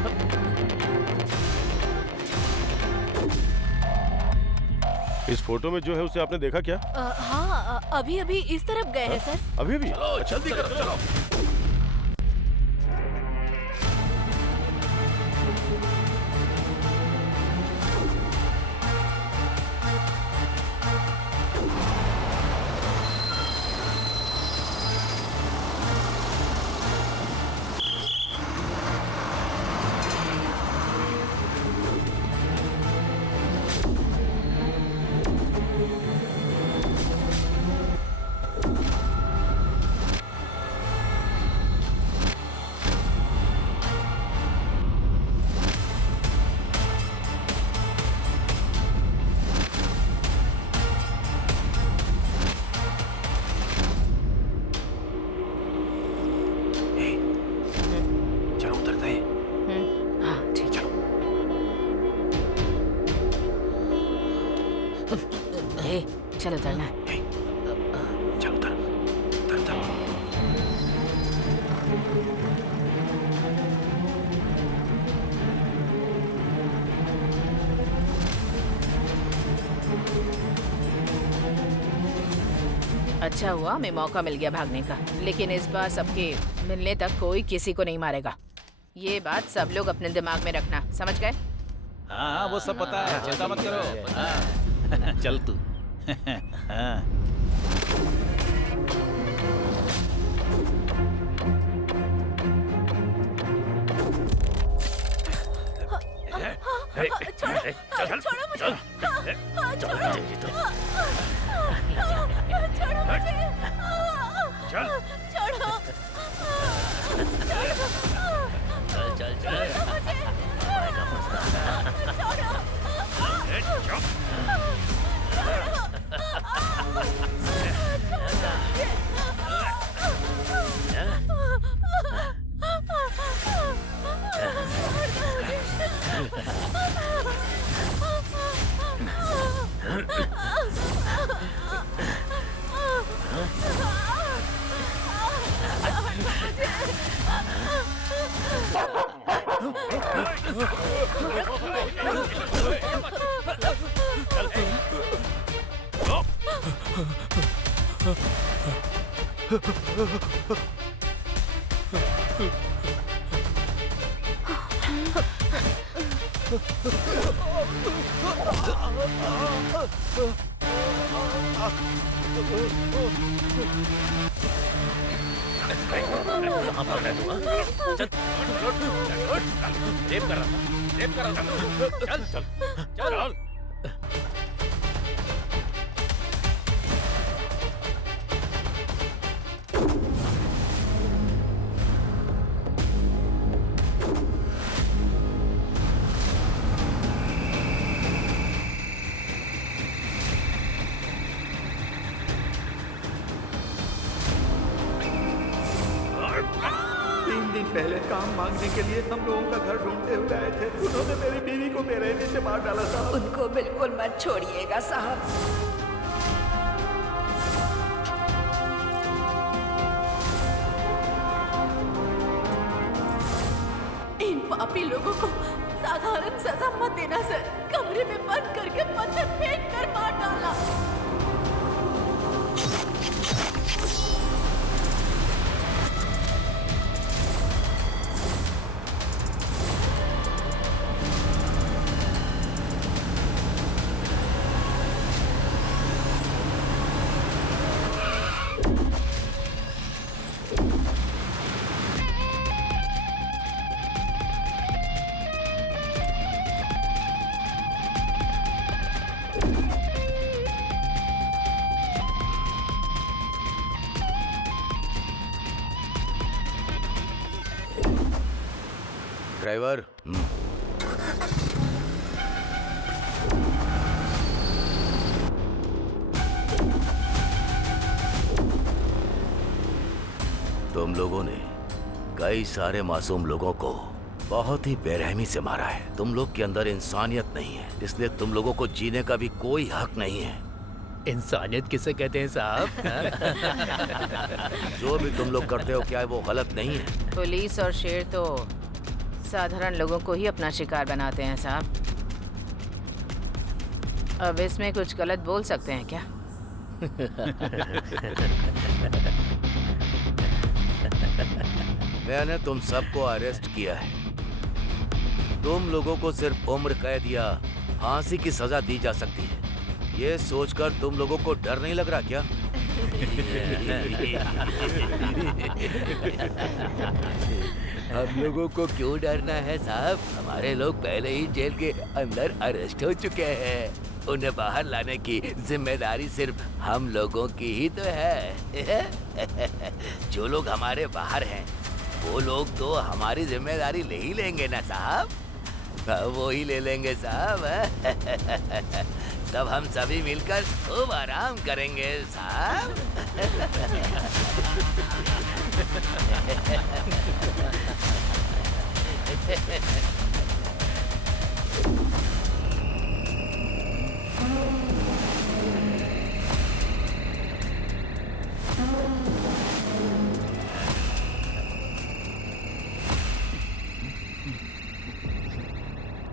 इस फोटो में जो है उसे आपने देखा क्या? हाँ अभी अभी इस तरफ गए हैं सर। अभी भी? जल्दी करो, चलो। चलो उतरना। चलो उतर। अच्छा हुआ हमें मौका मिल गया भागने का, लेकिन इस बार सबके मिलने तक कोई किसी को नहीं मारेगा। ये बात सब लोग अपने दिमाग में रखना, समझ गए? हाँ वो सब पता है, चिंता मत करो। चल तू। छोड़ो मुझे। कहाँ भाग रहा है तू, हाँ? चल रेप कर रहा था, रेप कर रहा था। चल चल चल राहुल। पहले काम मांगने के लिए हम लोगों का घर ढूंढते हुए आए थे। उन्होंने मेरी बीवी को बेरहमी से मार डाला साहब। उनको बिल्कुल मत छोड़िएगा साहब। इन पापी लोगों को साधारण सजा मत देना सर। कमरे में बंद करके पत्थर फेंक कर मार डाला। ड्राइवर, तुम लोगों ने कई सारे मासूम लोगों को बहुत ही बेरहमी से मारा है। तुम लोग के अंदर इंसानियत नहीं है, इसलिए तुम लोगों को जीने का भी कोई हक नहीं है। इंसानियत किसे कहते हैं साहब? जो भी तुम लोग करते हो क्या वो गलत नहीं है? पुलिस और शेर तो साधारण लोगों को ही अपना शिकार बनाते हैं साहब। अब इसमें कुछ गलत बोल सकते हैं क्या? मैंने तुम सबको अरेस्ट किया है। तुम लोगों को सिर्फ उम्र कैद या फांसी की सजा दी जा सकती है। ये सोचकर तुम लोगों को डर नहीं लग रहा क्या? हम लोगों को क्यों डरना है साहब? हमारे लोग पहले ही जेल के अंदर अरेस्ट हो चुके हैं। उन्हें बाहर लाने की जिम्मेदारी सिर्फ हम लोगों की ही तो है। जो लोग हमारे बाहर हैं वो लोग तो हमारी जिम्मेदारी ले ही लेंगे ना साहब। वो ही ले लेंगे साहब। तब हम सभी मिलकर खूब आराम करेंगे साहब।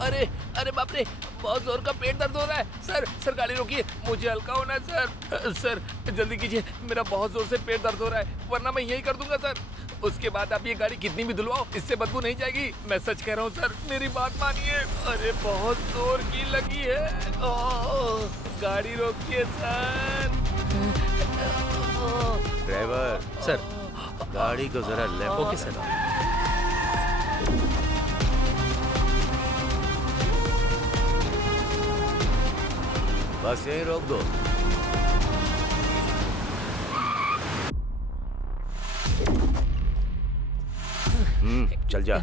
अरे अरे बाप रे, बहुत जोर का पेट दर्द हो रहा है। सर गाड़ी रोकिए, मुझे हल्का होना है सर जल्दी कीजिए, मेरा बहुत जोर से पेट दर्द हो रहा है, वरना मैं यही कर दूंगा सर। उसके बाद आप ये गाड़ी कितनी भी धुलवाओ, इससे बदबू नहीं जाएगी। मैं सच कह रहा हूँ सर, मेरी बात मानिए। अरे बहुत जोर की लगी है। गाड़ी रोकिए सर। ड्राइवर सर, गाड़ी को जरा लेफ्ट। Okay sir. बस यहीं रोक दो। चल जा।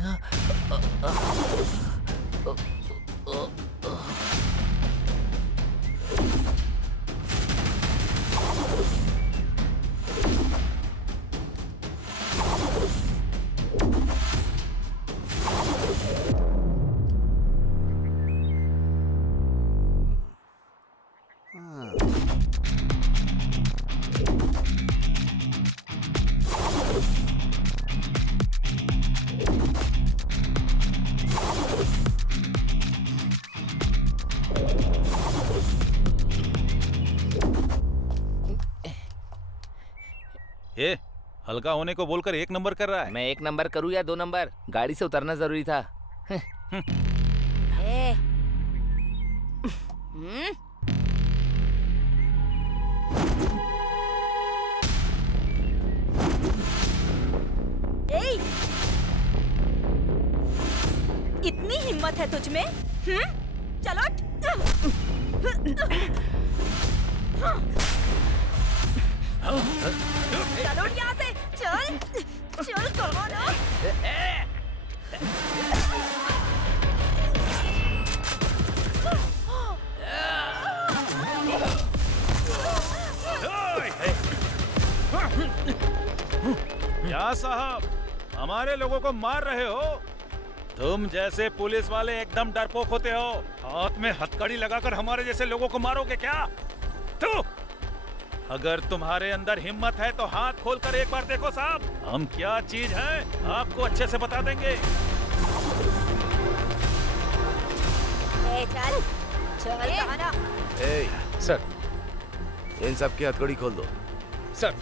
ए, हल्का होने को बोलकर 1 नंबर कर रहा है। मैं 1 नंबर करूँ या 2 नंबर? गाड़ी से उतरना जरूरी था। इतनी हिम्मत है तुझ में? चलो चलो यहाँ से, चल चल कमानो। क्या साहब, हमारे लोगों को मार रहे हो? तुम जैसे पुलिस वाले एकदम डरपोक होते हो। हाथ में हथकड़ी लगाकर हमारे जैसे लोगों को मारोगे क्या? तो अगर तुम्हारे अंदर हिम्मत है तो हाथ खोलकर एक बार देखो साहब, हम क्या चीज है आपको अच्छे से बता देंगे। चल चल कहाना। सर, इन सब की हथकड़ी खोल दो। सर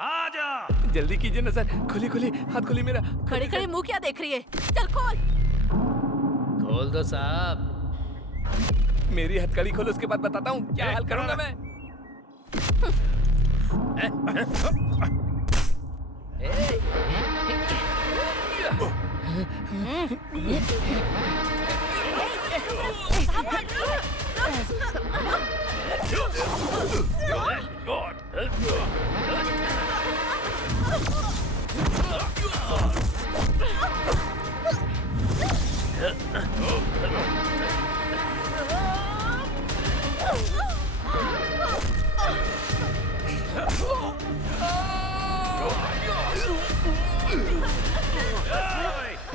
आ जा, जल्दी कीजिए ना सर। खोली खोली, हाथ खोली मेरा। खड़े खड़े मुंह क्या देख रही है? चल खोल। खोल दो साहब। मेरी हथकड़ी खोलो, उसके बाद बताता हूँ क्या हाल करूंगा मैं।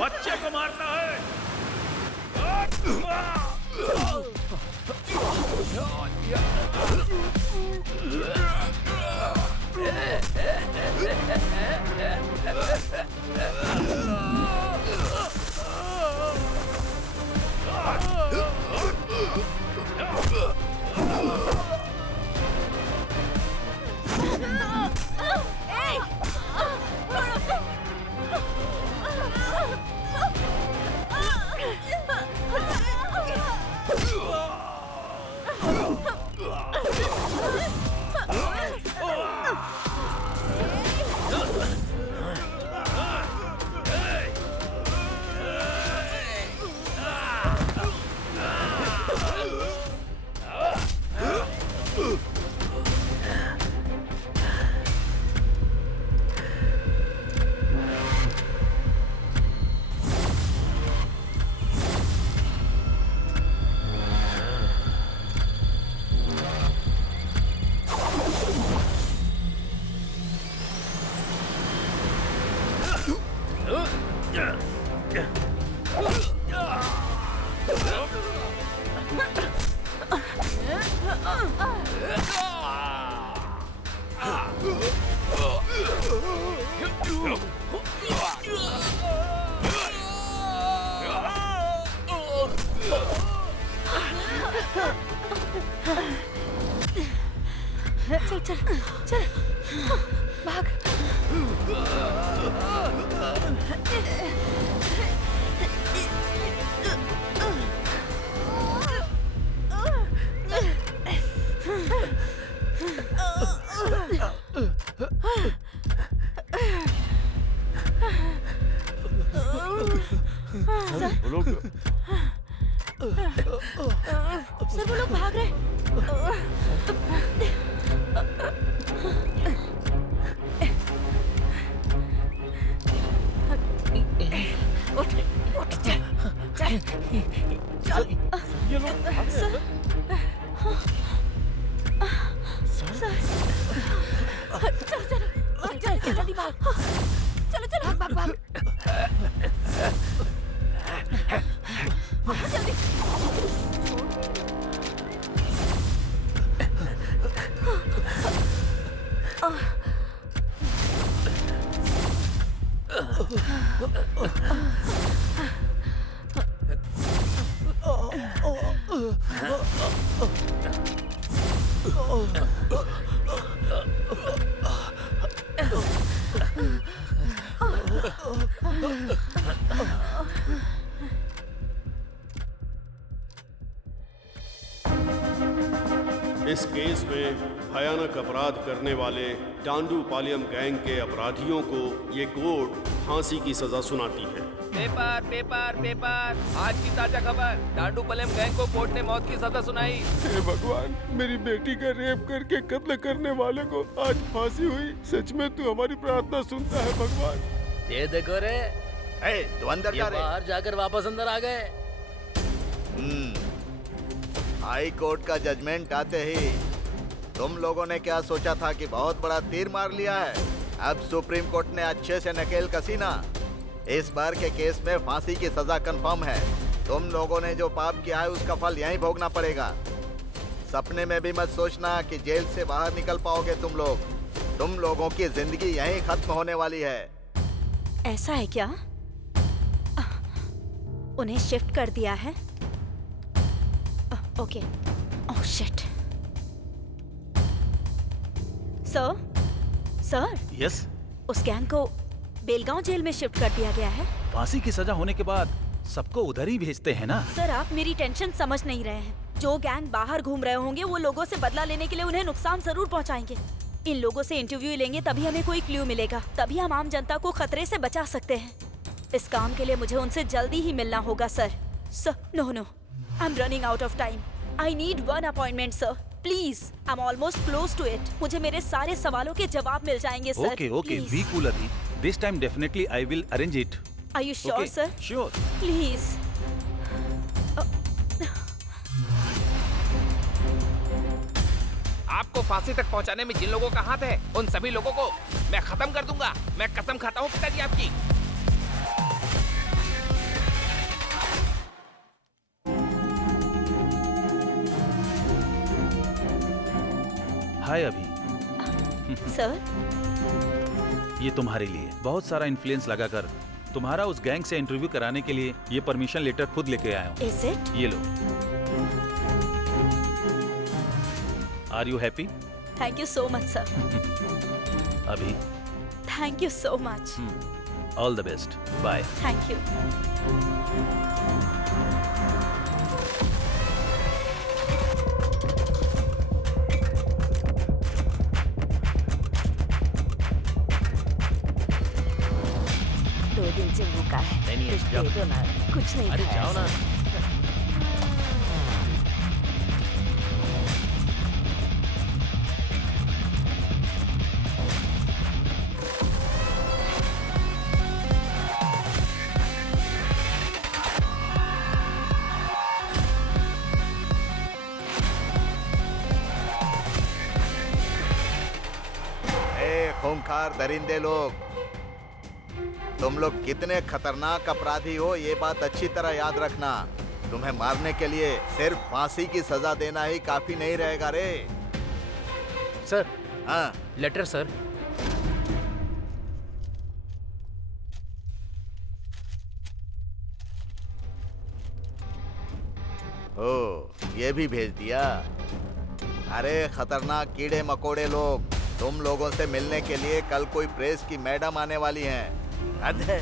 बच्चे को मारता है। चल चल चल भाग। सर वो लोग भाग रहे। ये लोग भाग रहे हैं। चल जल्दी भाग। चलो चलो भाग भाग भाग। जल्दी। इस केस में भयानक अपराध करने वाले टांडूपालियम गैंग के अपराधियों को ये कोर्ट फांसी की सजा सुनाती है। पेपर पेपर पेपर, आज की ताजा खबर, टांडूपालियम गैंग को कोर्ट ने मौत की सजा सुनाई। हे भगवान, मेरी बेटी का रेप करके कत्ल करने वाले को आज फांसी हुई। सच में तू हमारी प्रार्थना सुनता है भगवान। ये देखो रे, तू अंदर जा रे। बाहर जाकर वापस अंदर आ गए। हाई कोर्ट का जजमेंट आते ही तुम लोगों ने क्या सोचा था कि बहुत बड़ा तीर मार लिया है? अब सुप्रीम कोर्ट ने अच्छे से नकेल कसी ना। इस बार के केस में फांसी की सजा कंफर्म है। तुम लोगों ने जो पाप किया है उसका फल यहीं भोगना पड़ेगा। सपने में भी मत सोचना कि जेल से बाहर निकल पाओगे तुम लोग। तुम लोगों की जिंदगी यहीं खत्म होने वाली है। ऐसा है क्या? उन्हें शिफ्ट कर दिया है? Okay. Oh shit. Sir yes, उस गैंग को बेलगांव जेल में शिफ्ट कर दिया गया है। फांसी की सजा होने के बाद सबको उधर ही भेजते हैं ना। सर आप मेरी टेंशन समझ नहीं रहे हैं। जो गैंग बाहर घूम रहे होंगे वो लोगों से बदला लेने के लिए उन्हें नुकसान जरूर पहुंचाएंगे। इन लोगों से इंटरव्यू लेंगे तभी हमें कोई क्लू मिलेगा, तभी हम आम जनता को खतरे से बचा सकते हैं। इस काम के लिए मुझे उनसे जल्दी ही मिलना होगा sir. No I am running out of time. I need one appointment sir, please. I am almost close to it. मुझे मेरे सारे सवालों के जवाब मिल जाएंगे सर। ओके, बी कूल अभी। This time definitely I will arrange it. Are you sure, sir? Sure. Please. आपको फांसी तक पहुंचाने में जिन लोगों का हाथ है, उन सभी लोगों को मैं खत्म कर दूंगा। मैं कसम खाता हूँ पिताजी आपकी। हाय अभी। सर ये तुम्हारे लिए बहुत सारा इन्फ्लुएंस लगाकर तुम्हारा उस गैंग से इंटरव्यू कराने के लिए ये परमिशन लेटर खुद लेके आया हूँ। Is it? ये लो। Are you happy? Thank you so much, sir. अभी Thank you so much. All the best. Bye. Thank you. दिन से भूखा है। नहीं, कुछ दे दो ना। कुछ नहीं अरे खाया जाओ ना। खूंखार दरिंदे लोग, तुम लोग कितने खतरनाक अपराधी हो ये बात अच्छी तरह याद रखना। तुम्हें मारने के लिए सिर्फ फांसी की सजा देना ही काफी नहीं रहेगा रे। सर। हाँ लेटर सर। ओ ये भी भेज दिया। अरे खतरनाक कीड़े मकोड़े लोग, तुम लोगों से मिलने के लिए कल कोई प्रेस की मैडम आने वाली हैं। हद है।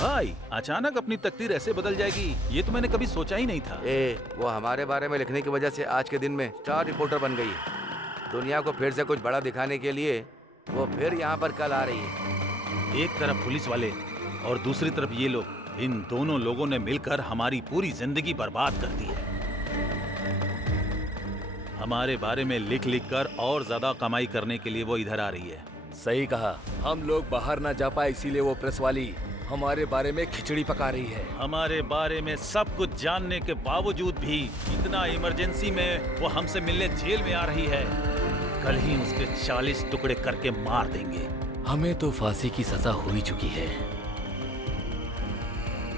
भाई अचानक अपनी तकदीर ऐसे बदल जाएगी ये तो मैंने कभी सोचा ही नहीं था। वो हमारे बारे में लिखने की वजह से आज के दिन में स्टार रिपोर्टर बन गई है। दुनिया को फिर से कुछ बड़ा दिखाने के लिए वो फिर यहाँ पर कल आ रही है। एक तरफ पुलिस वाले और दूसरी तरफ ये लोग, इन दोनों लोगों ने मिलकर हमारी पूरी जिंदगी बर्बाद कर दी है। हमारे बारे में लिख लिख कर और ज्यादा कमाई करने के लिए वो इधर आ रही है। सही कहा, हम लोग बाहर ना जा पाए इसीलिए वो प्रेस वाली हमारे बारे में खिचड़ी पका रही है। हमारे बारे में सब कुछ जानने के बावजूद भी इतना इमरजेंसी में वो हमसे मिलने जेल में आ रही है। कल ही उसके 40 टुकड़े करके मार देंगे। हमें तो फांसी की सजा हो ही चुकी है।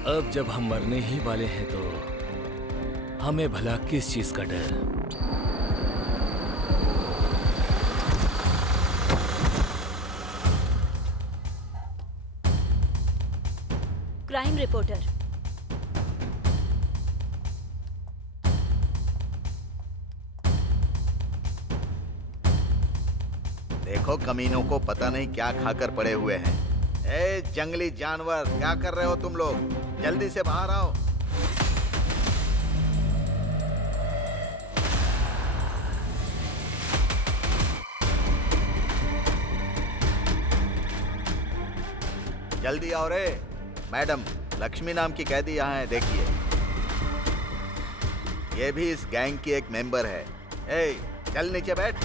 अब जब हम मरने ही वाले हैं तो हमें भला किस चीज का डर। Crime reporter. देखो कमीनों को पता नहीं क्या खाकर पड़े हुए हैं। ए जंगली जानवर, क्या कर रहे हो तुम लोग? जल्दी से बाहर आओ। जल्दी आओ रे। मैडम, लक्ष्मी नाम की कैदी यहाँ है, देखिए। ये भी इस गैंग की एक मेंबर है। ए, चल नीचे बैठ।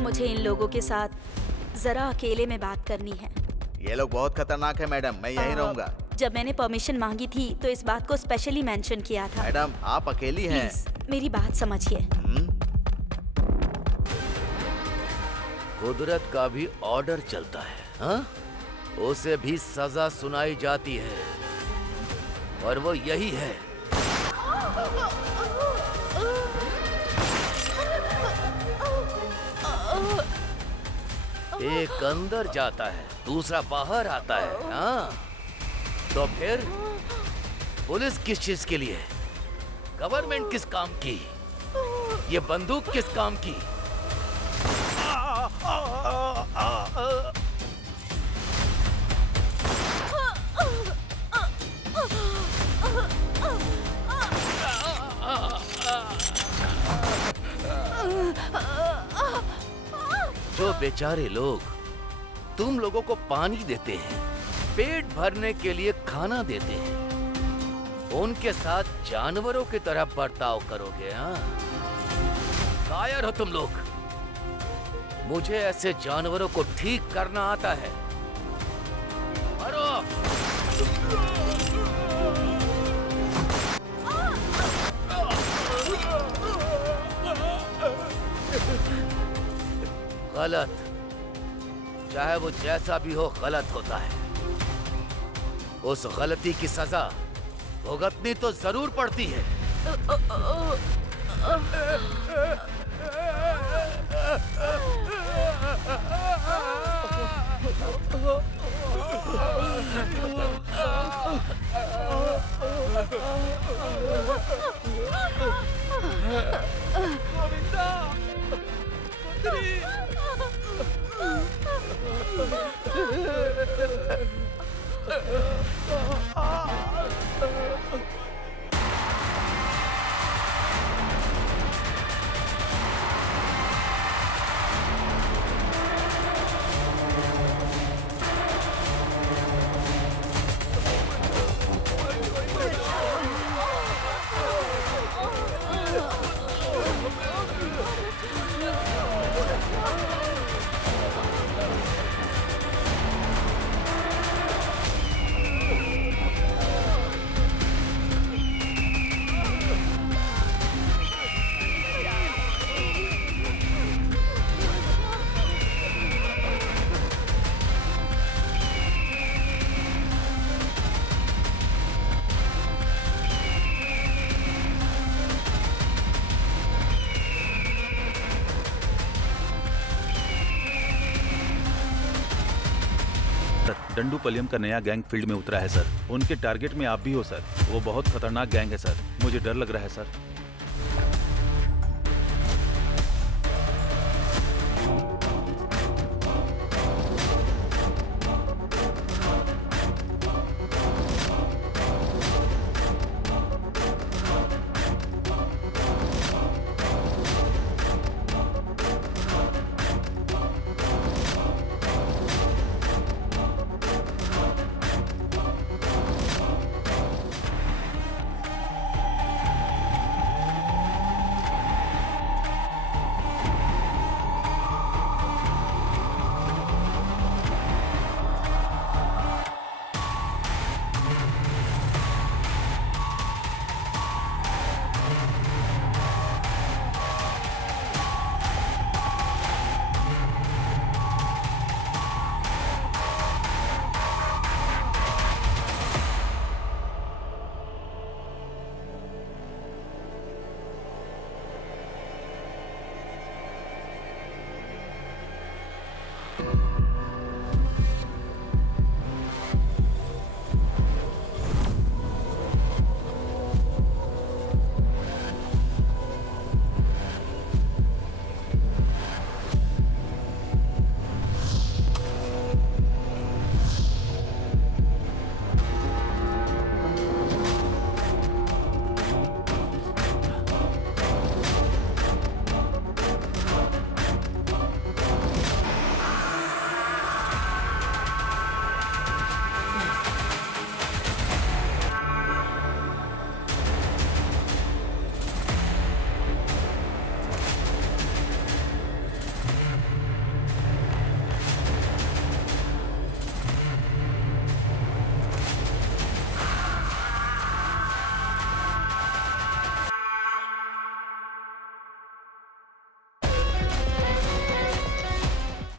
मुझे इन लोगों के साथ जरा अकेले में बात करनी है। ये लोग बहुत खतरनाक है मैडम, मैं यहीं रहूंगा। जब मैंने परमिशन मांगी थी तो इस बात को स्पेशली मेंशन किया था। मैडम, आप अकेली हैं। प्लीज मेरी बात समझिए। कुदरत का भी ऑर्डर चलता है, हाँ? उसे भी सजा सुनाई जाती है और वो यही है। एक अंदर जाता है, दूसरा बाहर आता है, हाँ? तो फिर पुलिस किस चीज के लिए? गवर्नमेंट किस काम की? ये बंदूक किस काम की? जो बेचारे लोग तुम लोगों को पानी देते हैं, पेट भरने के लिए खाना देते हैं, उनके साथ जानवरों की तरह बर्ताव करोगे, हाँ? कायर हो तुम लोग। मुझे ऐसे जानवरों को ठीक करना आता है। मरो! गलत, चाहे वो जैसा भी हो, गलत होता है। उस गलती की सजा भुगतनी तो जरूर पड़ती है। डंडूपलियम का नया गैंग फील्ड में उतरा है सर। उनके टारगेट में आप भी हो सर। वो बहुत खतरनाक गैंग है सर। मुझे डर लग रहा है सर।